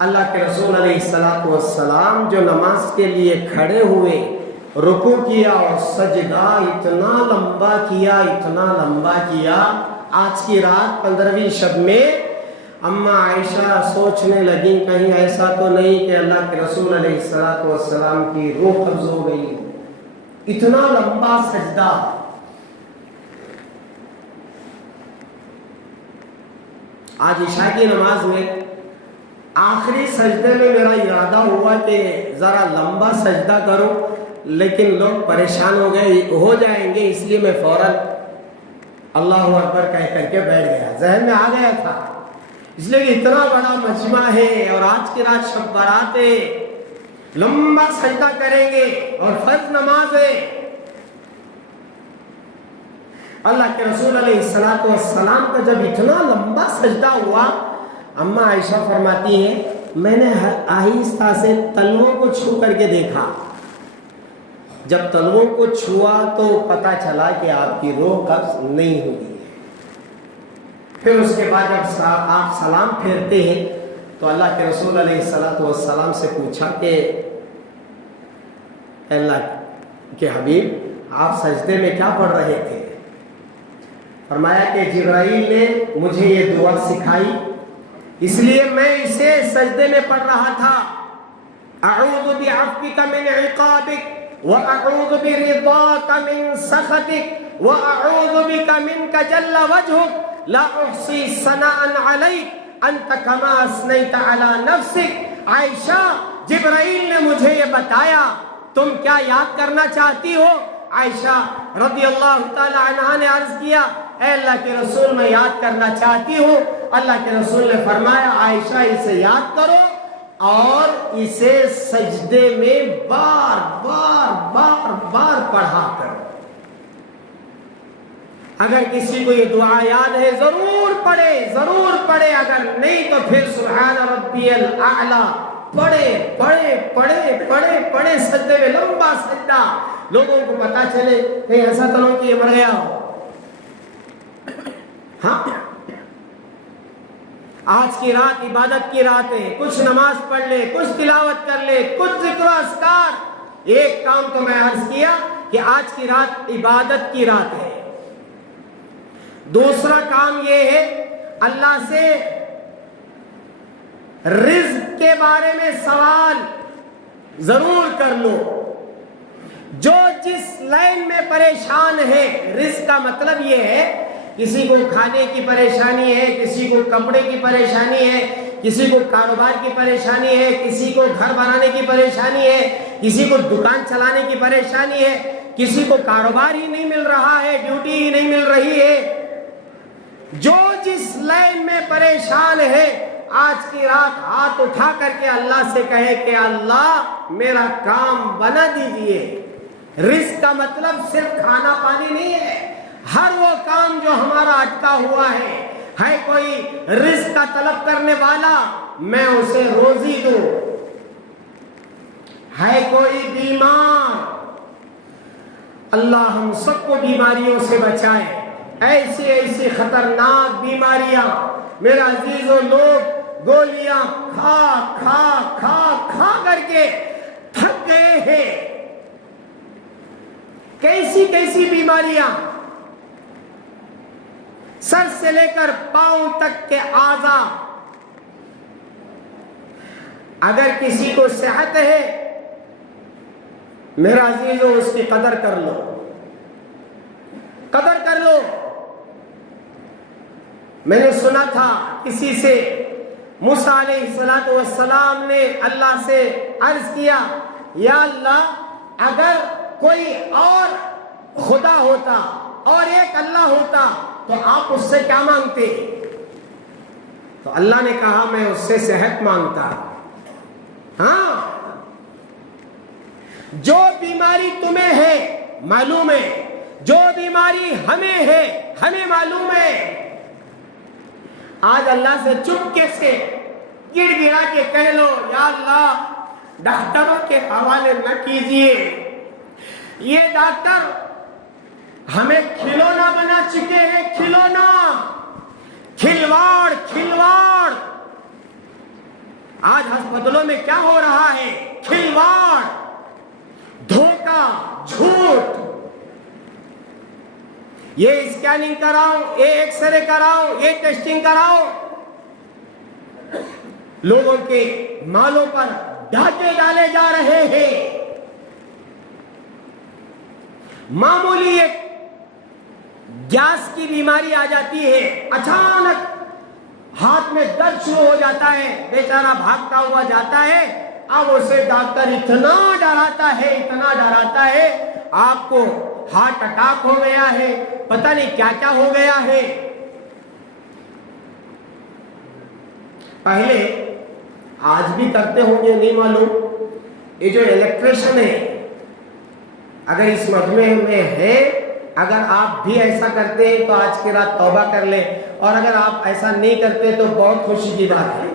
اللہ کے رسول علیہ السلام جو نماز کے لیے کھڑے ہوئے، رکوع کیا اور سجدہ اتنا لمبا کیا، اتنا لمبا کیا، آج کی رات 15ویں شب میں اما عائشہ سوچنے لگیں کہیں ایسا تو نہیں کہ اللہ کے رسول علیہ السلام کی روح قبض ہو گئی، اتنا لمبا سجدہ۔ آج عشاء کی نماز میں آخری سجدے میں میرا ارادہ ہوا کہ ذرا لمبا سجدہ کرو، لیکن لوگ پریشان ہو جائیں گے، اس لیے میں فوراً اللہ اکبر کہہ کر کے بیٹھ گیا، ذہن میں آ گیا تھا، اس لیے کہ اتنا بڑا مجمع ہے اور آج کی رات شب برات ہے، لمبا سجدہ کریں گے اور فرض نماز ہے۔ اللہ کے رسول علیہ السلام کا جب اتنا لمبا سجدہ ہوا، اما عائشہ فرماتی ہیں میں نے آہستہ سے تلووں کو چھو کر کے دیکھا، جب تلووں کو چھوا تو پتا چلا کہ آپ کی روح قبض نہیں ہوئی ہے۔ پھر اس کے بعد جب آپ سلام پھیرتے ہیں تو اللہ کے رسول علیہ السلام سے پوچھا کہ اللہ کے حبیب آپ سجدے میں کیا پڑھ رہے تھے؟ فرمایا کہ جبرائیل نے مجھے یہ دعا سکھائی، اس لیے میں اسے سجدے میں پڑھ رہا تھا، اعوذ بعفوک من عقابک واعوذ برضاک من سخطک واعوذ بک منک جل وجہک لا احصی ثناء علیک انت کما اثنیت علی نفسک۔ عائشہ، جبرائیل نے مجھے یہ بتایا، تم کیا یاد کرنا چاہتی ہو؟ عائشہ رضی اللہ تعالی عنہا نے عرض کیا اے اللہ کے رسول میں یاد کرنا چاہتی ہوں۔ اللہ کے رسول نے فرمایا عائشہ اسے یاد کرو اور اسے سجدے میں بار بار بار بار پڑھا کرو۔ اگر کسی کو یہ دعا یاد ہے ضرور پڑھے، ضرور پڑھے، اگر نہیں تو پھر سبحان ربی الاعلی پڑھے پڑھے پڑھے پڑھے پڑھے، سجدے میں لمبا سجدہ، لوگوں کو پتا چلے کہیں ایسا تو نہیں کہ یہ مر گیا ہو۔ ہاں، آج کی رات عبادت کی رات ہے، کچھ نماز پڑھ لے، کچھ تلاوت کر لے، کچھ ذکر و اذکار۔ ایک کام تو میں عرض کیا کہ آج کی رات عبادت کی رات ہے، دوسرا کام یہ ہے اللہ سے رزق کے بارے میں سوال ضرور کر لو. جو جس لائن میں پریشان ہے، رزق کا مطلب یہ ہے کسی کو کھانے کی پریشانی ہے، کسی کو کپڑے کی پریشانی ہے، کسی کو کاروبار کی پریشانی ہے، کسی کو گھر بنانے کی پریشانی ہے، کسی کو دکان چلانے کی پریشانی ہے، کسی کو کاروبار ہی نہیں مل رہا ہے، ڈیوٹی ہی نہیں مل رہی ہے. جو جس لائن میں پریشان ہے آج کی رات ہاتھ اٹھا کر کے اللہ سے کہے کہ اللہ میرا کام بنا دیجئے. رزق کا مطلب صرف کھانا پانی نہیں ہے، ہر وہ کام جو ہمارا اٹکا ہوا ہے کوئی رزق کا طلب کرنے والا میں اسے روزی دوں، ہے کوئی بیمار اللہ ہم سب کو بیماریوں سے بچائے، ایسی ایسی خطرناک بیماریاں میرا عزیزوں لوگ گولیاں کھا کھا کھا کھا کر کے تھک گئے ہیں. کیسی کیسی بیماریاں، سر سے لے کر پاؤں تک کے اعضاء. اگر کسی کو صحت ہے میرا عزیزو اس کی قدر کر لو، قدر کر لو. میں نے سنا تھا کسی سے موسیٰ علیہ السلام نے اللہ سے عرض کیا یا اللہ اگر کوئی اور خدا ہوتا اور ایک اللہ ہوتا تو آپ اس سے کیا مانگتے؟ تو اللہ نے کہا میں اس سے صحت مانگتا. ہاں جو بیماری تمہیں ہے معلوم ہے، جو بیماری ہمیں ہے ہمیں معلوم ہے. آج اللہ سے چپکے سے گڑ گڑا کے کہہ لو یا اللہ ڈاکٹروں کے حوالے نہ کیجئے، یہ ڈاکٹر ہمیں کھلونا بنا چکے ہیں، کھلونا، کھلواڑ کھلواڑ. آج ہسپتالوں میں کیا ہو رہا ہے؟ کھلواڑ، دھوکہ، جھوٹ. یہ اسکیننگ کراؤ، یہ ایکس رے کراؤ، یہ ٹیسٹنگ کراؤ. لوگوں کے مالوں پر ڈاکے ڈالے جا رہے ہیں. معمولی ایک گیس کی بیماری آ جاتی ہے، اچانک ہاتھ میں درد شروع ہو جاتا ہے، بیچارہ بھاگتا ہوا جاتا ہے. اب اسے ڈاکٹر اتنا ڈراتا ہے، اتنا ڈراتا ہے آپ کو ہارٹ اٹیک ہو گیا ہے، پتہ نہیں کیا کیا ہو گیا ہے. پہلے آج بھی کرتے ہوں گے نہیں معلوم، یہ جو الیکٹریشن ہے اگر اس مجمع میں ہے، اگر آپ بھی ایسا کرتے ہیں تو آج کی رات توبہ کر لیں، اور اگر آپ ایسا نہیں کرتے تو بہت خوشی کی بات ہے.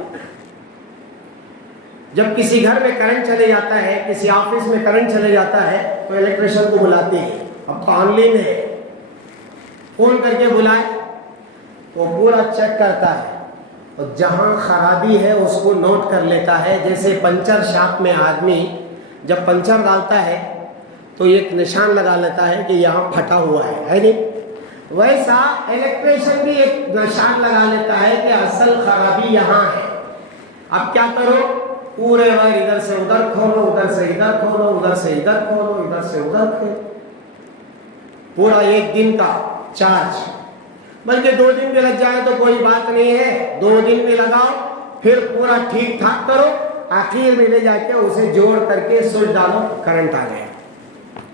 جب کسی گھر میں کرنٹ چلے جاتا ہے، کسی آفس میں کرنٹ چلے جاتا ہے تو الیکٹریشن کو بلاتے ہیں. اب تو آن لائن ہے، فون کر کے بلائے وہ پورا چیک کرتا ہے اور جہاں خرابی ہے اس کو نوٹ کر لیتا ہے. جیسے پنچر شاپ میں آدمی جب پنچر ڈالتا ہے تو ایک نشان لگا لیتا ہے کہ یہاں پھٹا ہوا ہے نہیں؟ ویسا الیکٹریشن بھی ایک نشان لگا لیتا ہے کہ اصل خرابی یہاں ہے. اب کیا کرو؟ پورے وقت ادھر سے ادھر کھولو، ادھر سے ادھر کھولو، ادھر سے ادھر کھولو، ادھر سے ادھر کھولو. پورا ایک دن کا چارج، بلکہ 2 دن بھی لگ جائے تو کوئی بات نہیں ہے، 2 دن بھی لگاؤ، پھر پورا ٹھیک ٹھاک کرو، آخر میں لے جا کے اسے جوڑ کر کے سوئچ ڈالو، کرنٹ آ گیا.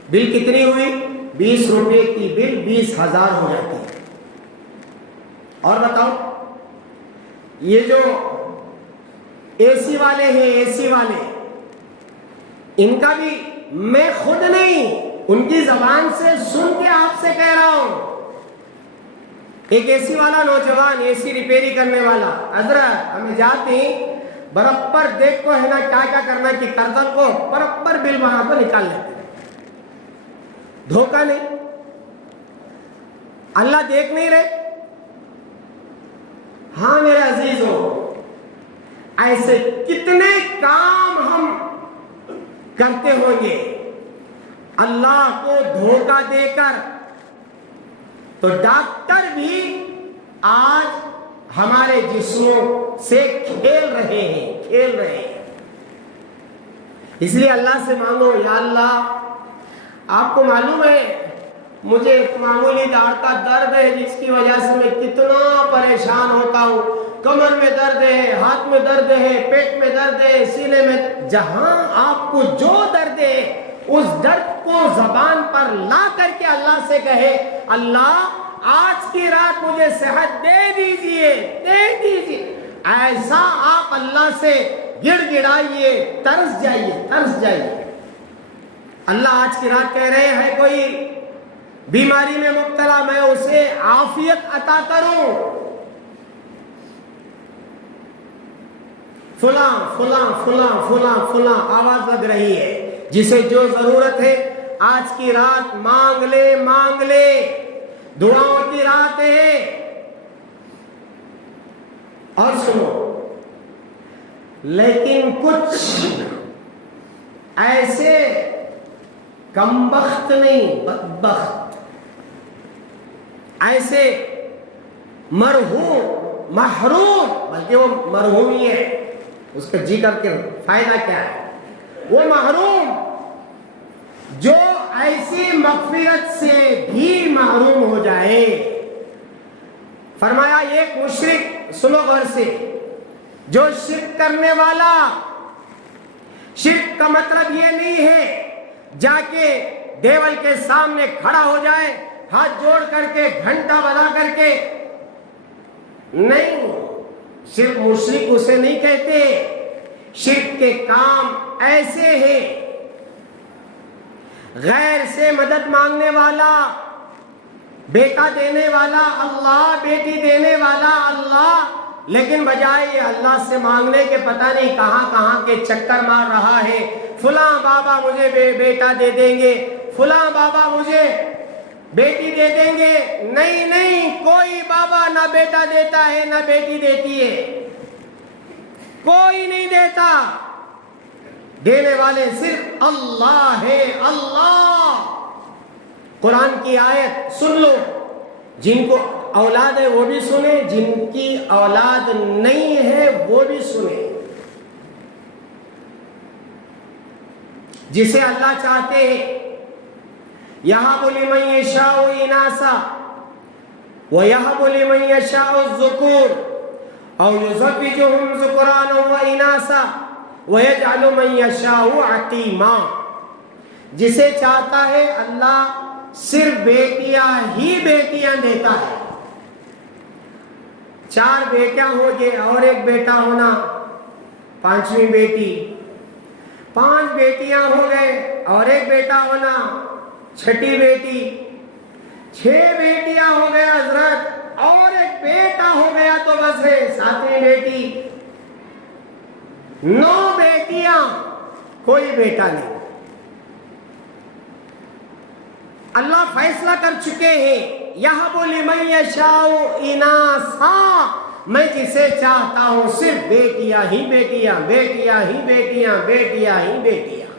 بل کتنی ہوئی؟ 20 روپے کی بل 20,000 ہو جاتی ہے. اور بتاؤ یہ جو اے سی والے ہیں، اے سی والے، ان کا بھی میں خود نہیں ان کی زبان سے سن کے آپ سے کہہ رہا ہوں. ایک اے سی والا نوجوان، اے سی ریپیری کرنے والا، حضرت ہمیں جاتے ہیں برابر دیکھ کو ہے نا کیا کیا کرنا کہ کرزن کو برابر بل وہاں پر نکال لیتے. دھوکہ نہیں، اللہ دیکھ نہیں رہے. ہاں میرے عزیزو، ایسے کتنے کام ہم کرتے ہوں گے اللہ کو دھوکہ دے کر. تو ڈاکٹر بھی آج ہمارے جسموں سے کھیل رہے ہیں. اس لیے اللہ سے مانگو، یا اللہ آپ کو معلوم ہے مجھے معمولی داڑھ کا درد ہے جس کی وجہ سے میں کتنا پریشان ہوتا ہوں. کمر میں درد ہے، ہاتھ میں درد ہے، پیٹ میں درد ہے، سینے میں. جہاں آپ کو جو درد ہے اس درد کو زبان پر لا کر کے اللہ سے کہے، اللہ آج کی رات مجھے صحت دے دیجئے. ایسا آپ اللہ سے گڑ گڑائیے، ترس جائیے. اللہ آج کی رات کہہ رہے ہیں کوئی بیماری میں مبتلا، میں اسے عافیت عطا کروں. فلاں آواز لگ رہی ہے. جسے جو ضرورت ہے آج کی رات مانگ لے. دعاؤں کی رات ہے. اور سنو، لیکن کچھ ایسے کمبخت نہیں، بدبخت، ایسے محروم، بلکہ وہ مرحوم ہی ہے، اس کا جی کر کے فائدہ کیا ہے. وہ محروم جو ایسی مغفرت سے بھی محروم ہو جائے. فرمایا ایک مشرک، سنو غور سے، جو شرک کرنے والا، شرک کا مطلب یہ نہیں ہے جا کے دیول کے سامنے کھڑا ہو جائے ہاتھ جوڑ کر کے گھنٹا بجا کر کے، نہیں، شرک مشرک اسے نہیں کہتے. شرک کے کام ایسے ہیں، غیر سے مدد مانگنے والا، بیٹا دینے والا اللہ، بیٹی دینے والا اللہ، لیکن بجائے اللہ سے مانگنے کے پتہ نہیں کہاں کے چکر مار رہا ہے. فلاں بابا مجھے بیٹا دے دیں گے، فلاں بابا مجھے بیٹی دے دیں گے. نہیں، کوئی بابا نہ بیٹا دیتا ہے نہ بیٹی دیتی ہے، کوئی نہیں دیتا. دینے والے صرف اللہ ہے. اللہ، قرآن کی آیت سن لو. جن کو اولاد ہے وہ بھی سنیں، جن کی اولاد نہیں ہے وہ بھی سنیں. جسے اللہ چاہتے ہیں یَهَبُ لِمَن يَشَاءُ إِنَاثًا وَيَهَبُ لِمَن يَشَاءُ الذُّكُورَ أَوْ يُزَوِّجُهُمْ ذُكْرَانًا وَإِنَاثًا وَيَجْعَلُ مَن يَشَاءُ عَقِيمًا. جسے چاہتا ہے اللہ صرف بیٹیاں ہی بیٹیاں دیتا ہے. 4 بیٹیاں ہو گئے اور ایک بیٹا ہونا، 5ویں بیٹی. 5 بیٹیاں ہو گئے اور ایک بیٹا ہونا، 6ٹی بیٹی. 6 بیٹیاں ہو گیا حضرت اور ایک بیٹا ہو گیا تو بس ہے 7ویں بیٹی. 9 بیٹیاں، کوئی بیٹا نہیں. اللہ فیصلہ کر چکے ہیں یَهَبُ لِمَن يَشَاءُ إِنَاثًا، میں جسے چاہتا ہوں صرف بیٹیاں ہی بیٹیاں، بیٹیاں ہی بیٹیاں، بیٹیاں ہی بیٹیاں.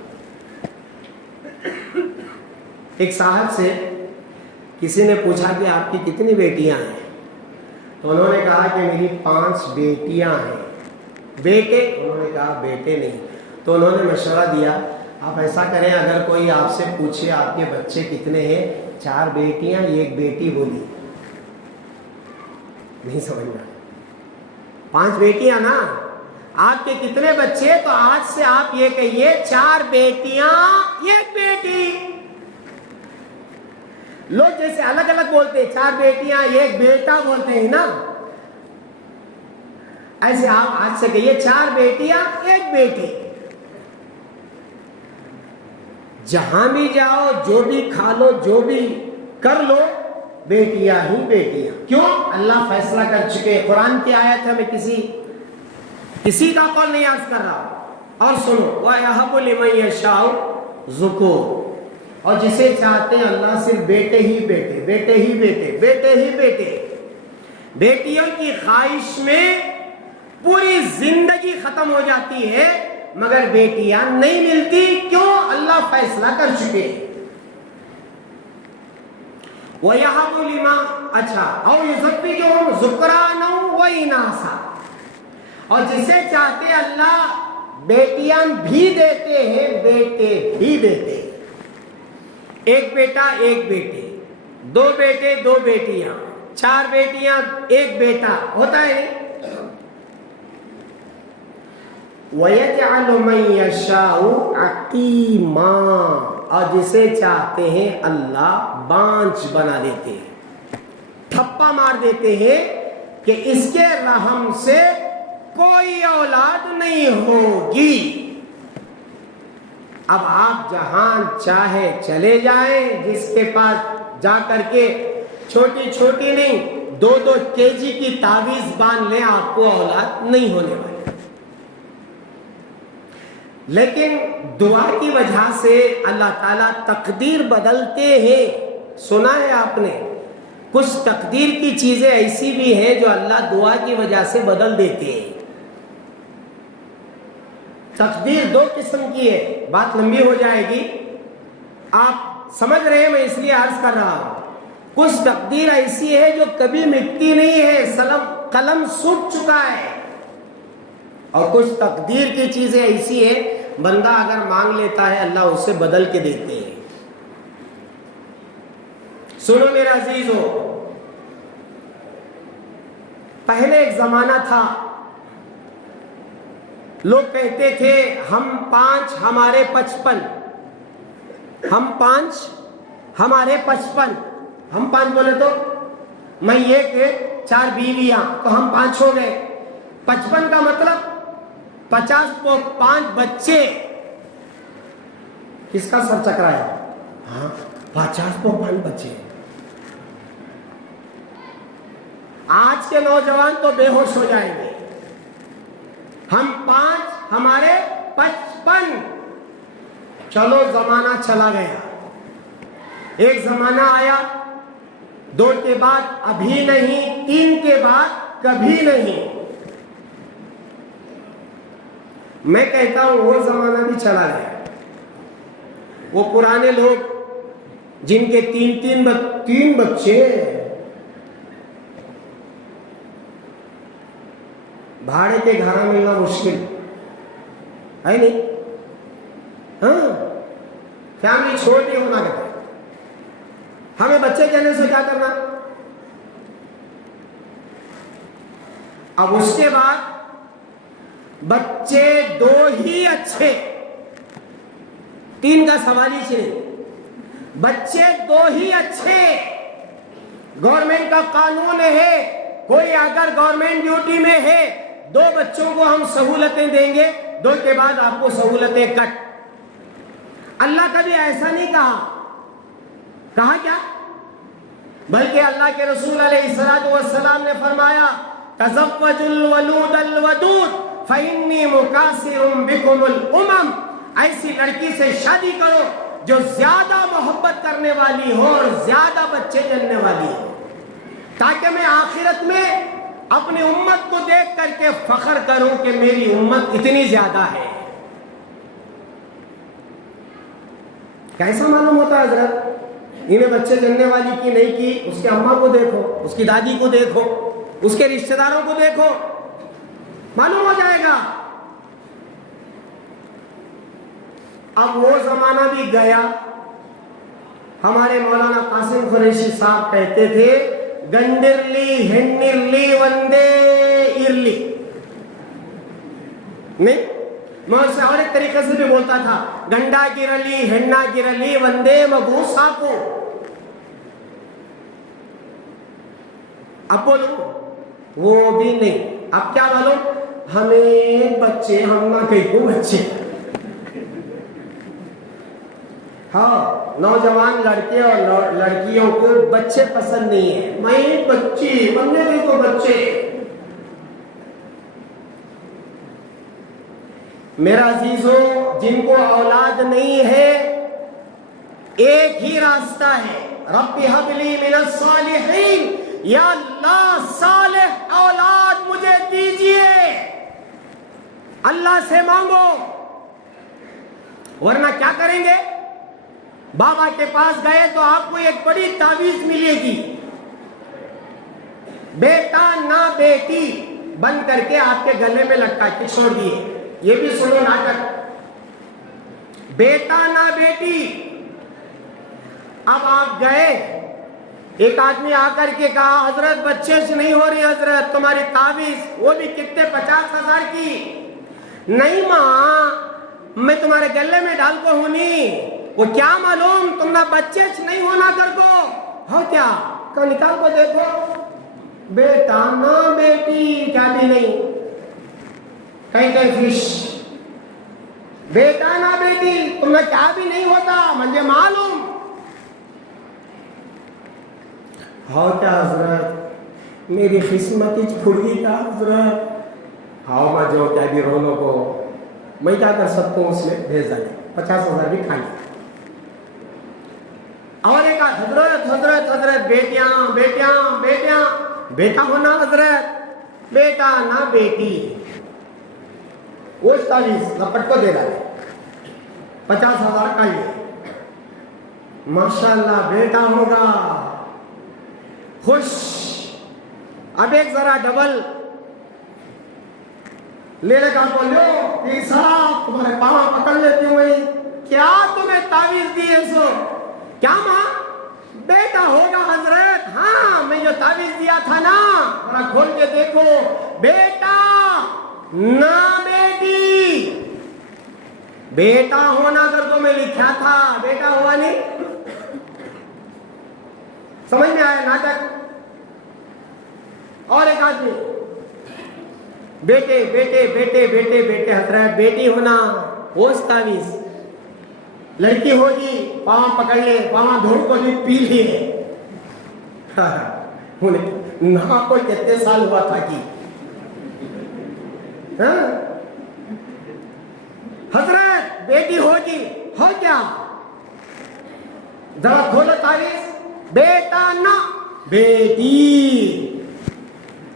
ایک صاحب سے کسی نے پوچھا کہ آپ کی کتنی بیٹیاں ہیں؟ تو انہوں نے کہا کہ میری 5 بیٹیاں ہیں. بیٹے؟ انہوں نے کہا بیٹے نہیں. تو انہوں نے مشورہ دیا آپ ایسا کریں، اگر کوئی آپ سے پوچھے آپ کے بچے کتنے ہیں، 4 بیٹیاں 1 بیٹی بولی. نہیں سمجھنا، 5 بیٹیاں نا، آپ کے کتنے بچے؟ تو آج سے آپ یہ کہیے 4 بیٹیاں 1 بیٹی. لوگ جیسے الگ الگ بولتے ہیں، 4 بیٹیاں 1 بیٹا بولتے ہیں نا، ایسے آپ آج سے کہیے 4 بیٹیاں 1 بیٹی. جہاں بھی جاؤ، جو بھی کھا لو، جو بھی کر لو، بیٹیاں ہی بیٹیاں. کیوں؟ اللہ فیصلہ کر چکے. قرآن کی آیت ہے، میں کسی کا قول نہیں عرض کر رہا. اور سنو، وَيَهَبُ لِمَن يَشَاءُ ذُكُورَ، اور جسے چاہتے ہیں اللہ صرف بیٹے ہی بیٹے، بیٹے ہی بیٹے، بیٹے ہی بیٹے. بیٹیوں کی خواہش میں پوری زندگی ختم ہو جاتی ہے مگر بیٹیاں نہیں ملتی. کیوں؟ اللہ فیصلہ کر چکے. وَيَهَبُ لِمَن اچھا او يُزَوِّجُهُمْ ذُكْرَانًا وَإِنَاثًا اور جسے چاہتے اللہ بیٹیاں بھی دیتے ہیں بیٹے بھی دیتے ہیں. ایک بیٹا ایک بیٹی, دو بیٹے دو بیٹیاں, چار بیٹیاں ایک بیٹا ہوتا ہے. وَيَجْعَلُ مَن يَشَاءُ عَقِيمًا اور جسے چاہتے ہیں اللہ بانجھ بنا دیتے ہیں, تھپا مار دیتے ہیں کہ اس کے رحم سے کوئی اولاد نہیں ہوگی. اب آپ جہاں چاہے چلے جائیں, جس کے پاس جا کر کے چھوٹی چھوٹی نہیں 2-2 kg کی تعویذ باندھ لیں, آپ کو اولاد نہیں ہونے والی. لیکن دعا کی وجہ سے اللہ تعالیٰ تقدیر بدلتے ہیں. سنا ہے آپ نے, کچھ تقدیر کی چیزیں ایسی بھی ہیں جو اللہ دعا کی وجہ سے بدل دیتے ہیں. تقدیر 2 قسم کی ہے, بات لمبی ہو جائے گی, آپ سمجھ رہے ہیں, میں اس لیے عرض کر رہا ہوں. کچھ تقدیر ایسی ہے جو کبھی مٹتی نہیں ہے, قلم سوکھ چکا ہے, اور کچھ تقدیر کی چیزیں ایسی ہے بندہ اگر مانگ لیتا ہے اللہ اسے بدل کے دیتے ہیں. سنو میرے عزیزو, پہلے ایک زمانہ تھا, لوگ کہتے تھے ہم 5 ہمارے 55, ہم 5 ہمارے 55, ہم 5 بولے تو میں یہ کہ 4 بیویاں تو ہم 5 ہو گئے. 55 کا مطلب 50 کو 5 بچے. کس کا سر چکرایا؟ ہاں 50 کو 5 بچے. آج کے نوجوان تو بے ہوش ہو جائیں گے. ہم 5 ہمارے 55. چلو زمانہ چلا گیا. ایک زمانہ آیا, 2 کے بعد ابھی نہیں, 3 کے بعد کبھی نہیں. میں کہتا ہوں وہ زمانہ بھی چلا گیا. وہ پرانے لوگ جن کے 3 بچے, بھاڑے کے گھر ملنا مشکل ہے نہیں. ہاں فیملی چھوٹی ہونا کہتا ہے. ہمیں بچے کہنے سے کیا کرنا. اب اس کے بعد بچے 2 ہی اچھے, 3 کا سوال ہی نہیں. بچے 2 ہی اچھے. گورنمنٹ کا قانون ہے, کوئی اگر گورنمنٹ ڈیوٹی میں ہے 2 بچوں کو ہم سہولتیں دیں گے, 2 کے بعد آپ کو سہولتیں کٹ. اللہ کبھی ایسا نہیں کہا کیا, بلکہ اللہ کے رسول علیہ السلام نے فرمایا تزوجوا الولود الودود فإني مكاثر بكم الأمم. ایسی لڑکی سے شادی کرو جو زیادہ محبت کرنے والی ہو اور زیادہ بچے جننے والی ہو, تاکہ میں آخرت میں اپنی امت کو دیکھ کر کے فخر کروں کہ میری امت اتنی زیادہ ہے. کیسا معلوم ہوتا ہے حضرت؟ انہیں بچے جننے والی کی نہیں کی, اس کے اماں کو دیکھو, اس کی دادی کو دیکھو, اس کے رشتہ داروں کو دیکھو, معلوم ہو جائے گا. اب وہ زمانہ بھی گیا. ہمارے مولانا قاسم قریشی صاحب کہتے تھے گنڈرلی ہنڈرلی وندے ارلی. نہیں, میں اسے اور ایک طریقے سے بھی بولتا تھا, گنڈا گرلی ہنڈا گرلی وندے مبو ساکو. اب بولو وہ بھی نہیں. اب کیا معلوم, ہمیں بچے, ہم نہ کہیں کو بچے. ہاں نوجوان لڑکے اور لڑکیوں کو بچے پسند نہیں ہیں. میں بچی بننے بھی تو بچے. میرا عزیزو, جن کو اولاد نہیں ہے ایک ہی راستہ ہے, رب ہب لی من الصالحین, یا اللہ صالح اولاد مجھے دیجئے. اللہ سے مانگو, ورنہ کیا کریں گے؟ بابا کے پاس گئے تو آپ کو ایک بڑی تعویذ ملے گی، بیٹا نہ بیٹی بند کر کے آپ کے گلے میں لٹکا کے چھوڑ دیے. یہ بھی سنو ناٹک، بیٹا نہ بیٹی. اب آپ گئے، ایک آدمی آ کر کے کہا حضرت بچے سے نہیں ہو رہی حضرت تمہاری تعویذ، وہ بھی کتنے 50,000 کی. نہیں ماں میں تمہارے گلے میں ڈال کو ہوں نہیں، وہ کیا معلوم تم نہ بچے سے نہیں ہونا کر کو ہو کیا. کہ نکال کو دیکھو، بیٹا نہ بیٹی کیا بھی نہیں، کہیں فش. بیٹا نہ بیٹی تمہیں کیا بھی نہیں ہوتا مجھے معلوم. ہاں کیا حضرت میری قسمت پھر گئی تھا حضرت. ہاں میں جو کیا بھی رونوں کو میں کیا کر سکتا ہوں، اس میں بھیج ڈالے 50,000 بھی کھا لیا. اور ایک حضرت حضرت حضرت بیٹیاں بیٹیاں بیٹیاں، بیٹا ہونا حضرت، بیٹا نہ بیٹی. وہ 40 لپٹ کو دے رہا ہے، 50,000 کا لیا. ماشاءاللہ بیٹا ہوگا، خوش. اب ایک ذرا ڈبل لے لے کر بولو پیر صاحب تمہارے پاؤں پکڑ لیتی ہوں میں. کیا تمہیں تعویذ دی ہے سو؟ کیا ماں بیٹا ہوگا حضرت. ہاں میں جو تعویذ دیا تھا نا ذرا کھول کے دیکھو، بیٹا نہ بیٹی. بیٹا ہونا کر تو میں لکھا تھا، بیٹا ہوا نہیں. سمجھ میں آیا ناٹک. اور ایک آدمی بیٹے بیٹے بیٹے بیٹے بیٹے حضرت بیٹی ہونا وہ تعویذ. لڑکی ہوگی پاؤں پکڑ لے، پاؤں دھوڑ کو بھی پی لیے. نہ کوئی کتنے سال ہوا تھا کہ حضرت بیٹی ہوگی ہو کیا. ذرا کھولو تعویذ، بیٹا نہ بیٹی.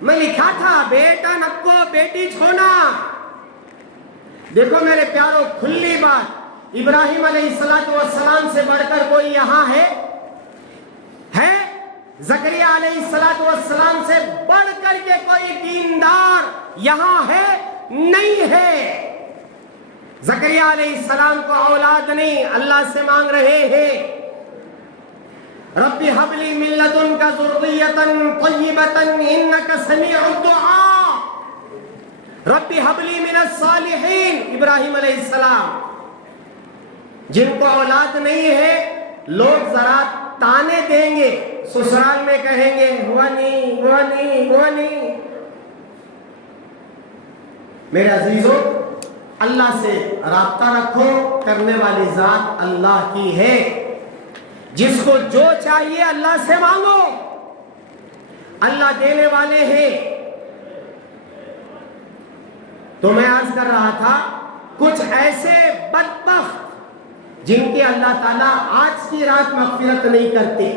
میں لکھا تھا بیٹا نکو بیٹی چھونا. دیکھو میرے پیاروں کھلی بات، ابراہیم علیہ السلام سے بڑھ کر کوئی یہاں ہے؟ زکریا علیہ السلام سے بڑھ کر کے کوئی دیندار یہاں ہے؟ نہیں ہے. زکریا علیہ السلام کو اولاد نہیں، اللہ سے مانگ رہے ہیں ربی ہب لی من لدنک ذریۃ طیبۃ انک سمیع الدعاء. ربی ہب لی من الصالحین. ابراہیم علیہ السلام جن کو اولاد نہیں ہے، لوگ ذرا تانے دیں گے، سسرال میں کہیں گے ہوا نہیں ہوا نہیں ہوا نہیں. میرے عزیزوں اللہ سے رابطہ رکھو، کرنے والی ذات اللہ کی ہے. جس کو جو چاہیے اللہ سے مانگو، اللہ دینے والے ہیں. تو میں عرض کر رہا تھا کچھ ایسے بدبخت جن کے اللہ تعالیٰ آج کی رات مغفرت نہیں کرتے.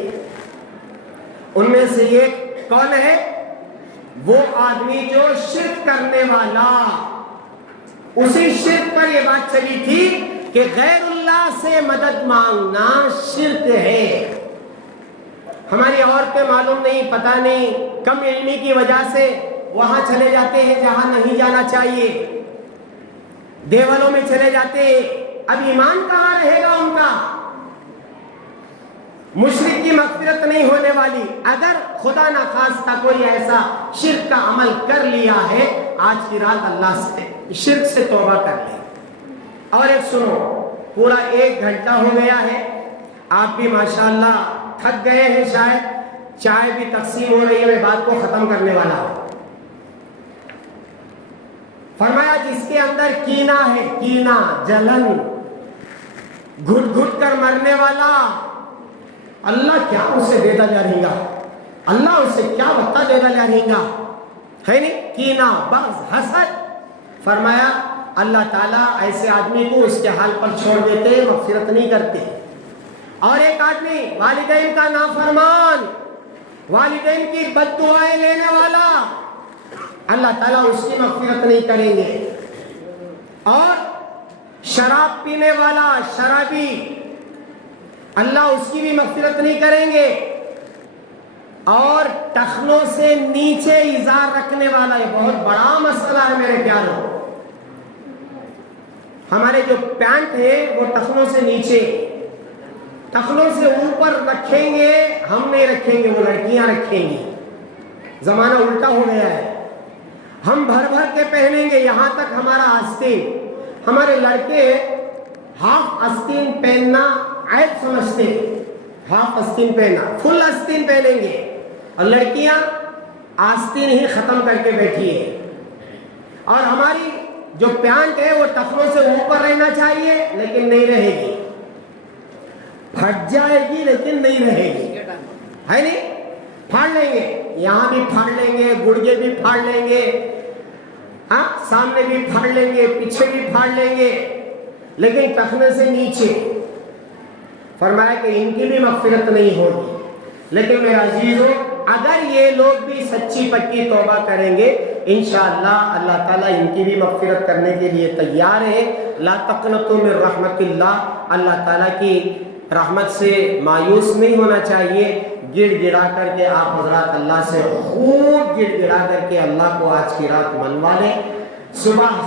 ان میں سے ایک کون ہے؟ وہ آدمی جو شرک کرنے والا. اسی شرک پر یہ بات چلی تھی کہ غیر اللہ سے مدد مانگنا شرک ہے. ہماری عورتیں معلوم نہیں، پتہ نہیں، کم علمی کی وجہ سے وہاں چلے جاتے ہیں جہاں نہیں جانا چاہیے، دیوالوں میں چلے جاتے ہیں. اب ایمان کہاں رہے گا ان کا؟ مشرک کی مغفرت نہیں ہونے والی. اگر خدا نخواستہ کوئی ایسا شرک کا عمل کر لیا ہے، آج کی رات اللہ سے شرک سے توبہ کر لے. اور ایک سنو، پورا 1 گھنٹہ ہو گیا ہے، آپ بھی ماشاءاللہ تھک گئے ہیں، شاید چائے بھی تقسیم ہو رہی ہے، میں بات کو ختم کرنے والا ہوں. فرمایا جس کے اندر کینہ ہے، کینہ، جلن، گھٹ گھٹ کر مرنے والا، اللہ کیا اسے دیتا جا رہے گا، اللہ اسے کیا بتا دیتا جا رہے گا، ہے نہیں؟ کینہ، بغض، حسد. فرمایا اللہ تعالیٰ ایسے آدمی کو اس کے حال پر چھوڑ دیتے، مغفرت نہیں کرتے. اور ایک آدمی والدین کا نافرمان، والدین کی بد دعائیں لینے والا، اللہ تعالیٰ اس کی مغفرت نہیں کریں گے. اور شراب پینے والا، شرابی، اللہ اس کی بھی مغفرت نہیں کریں گے. اور ٹخنوں سے نیچے ازار رکھنے والا یہ بہت بڑا مسئلہ ہے میرے پیاروں. ہمارے جو پینٹ ہے وہ ٹخنوں سے نیچے، ٹخنوں سے اوپر رکھیں گے ہم نہیں رکھیں گے، وہ لڑکیاں رکھیں گی. زمانہ الٹا ہو گیا ہے. ہم بھر بھر کے پہنیں گے یہاں تک ہمارا آستین. ہمارے لڑکے ہاف آستین پہننا عیب سمجھتے ہیں، ہاف آستین پہننا، فل آستین پہنیں گے. اور لڑکیاں آستین ہی ختم کر کے بیٹھی ہے. اور ہماری جو پینٹ ہے وہ ٹخنوں سے اوپر رہنا چاہیے لیکن نہیں رہے گی، پھٹ جائے گی لیکن نہیں رہے گی، ہے نہیں؟ پھاڑ لیں گے، یہاں بھی پھاڑ لیں گے، گڑگے بھی پھاڑ لیں گے، ہاں سامنے بھی پھاڑ لیں گے، پیچھے بھی پھاڑ لیں گے، لیکن ٹخنے سے نیچے. فرمایا کہ ان کی بھی مغفرت نہیں ہوگی. لیکن میرے عزیزو، اگر یہ لوگ بھی سچی پکی توبہ کریں گے انشاءاللہ اللہ تعالیٰ ان کی بھی مغفرت کرنے کے لیے تیار ہے. لا تقنطوا من رحمت اللہ، اللہ تعالیٰ کی رحمت سے مایوس نہیں ہونا چاہیے. گڑ گڑا کر کے آپ حضرات اللہ سے خوب گڑ گڑا کر کے اللہ کو آج کی رات منوا لیں. صبح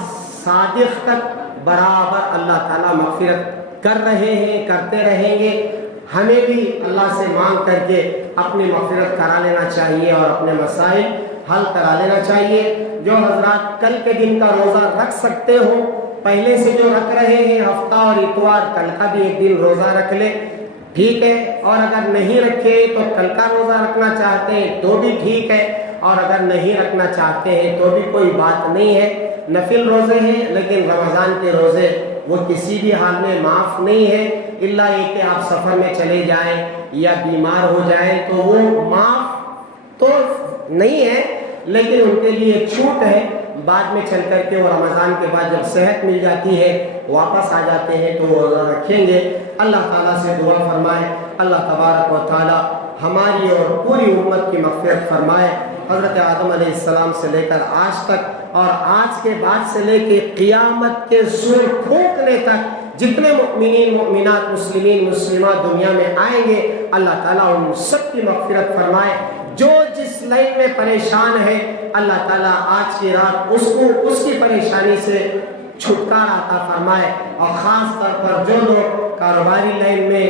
صادق تک برابر اللہ تعالیٰ مغفرت کر رہے ہیں، کرتے رہیں گے. ہمیں بھی اللہ سے مانگ کر کے اپنی مغفرت کرا لینا چاہیے اور اپنے مسائل حل کرا لینا چاہیے. جو حضرات کل کے دن کا روزہ رکھ سکتے ہو، پہلے سے جو رکھ رہے ہیں ہفتہ اور اتوار، کل کا بھی ایک دن روزہ رکھ لے، ٹھیک ہے. اور اگر نہیں رکھے تو کل کا روزہ رکھنا چاہتے ہیں تو بھی ٹھیک ہے، اور اگر نہیں رکھنا چاہتے ہیں تو بھی کوئی بات نہیں ہے. نفل روزے ہیں لیکن رمضان کے روزے وہ کسی بھی حال میں معاف نہیں ہے، الا یہ کہ آپ سفر میں چلے جائیں یا بیمار ہو جائیں تو وہ معاف تو نہیں ہے، لیکن ان کے لیے چھوٹ ہے. بعد میں چل کر کے وہ رمضان کے بعد جب صحت مل جاتی ہے واپس آ جاتے ہیں تو وہ روزہ رکھیں گے. اللہ تعالیٰ سے دعا فرمائے اللہ تبارک و تعالیٰ ہماری اور پوری امت کی مغفرت فرمائے. حضرت آدم علیہ السلام سے لے کر آج تک اور آج کے بعد سے لے کے قیامت کے سور پھونکنے تک جتنے مؤمنین مؤمنات مسلمین مسلمات دنیا میں آئیں گے اللہ تعالیٰ ان سب کی مغفرت فرمائے. جو جس لائن میں پریشان ہے اللہ تعالیٰ آج کی رات اس کو اس کی پریشانی سے چھٹکارا عطا فرمائے. اور خاص طور پر جو لوگ کاروباری لائن میں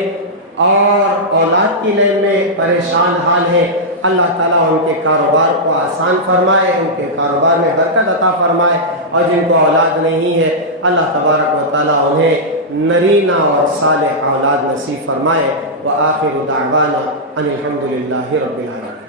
اور اولاد کی لائن میں پریشان حال ہے اللہ تعالیٰ ان کے کاروبار کو آسان فرمائے، ان کے کاروبار میں برکت عطا فرمائے. اور جن کو اولاد نہیں ہے اللہ تبارک و تعالیٰ انہیں نرینہ اور صالح اولاد نصیب فرمائے. وآخر دعوانا ان الحمد للہ رب العالمین.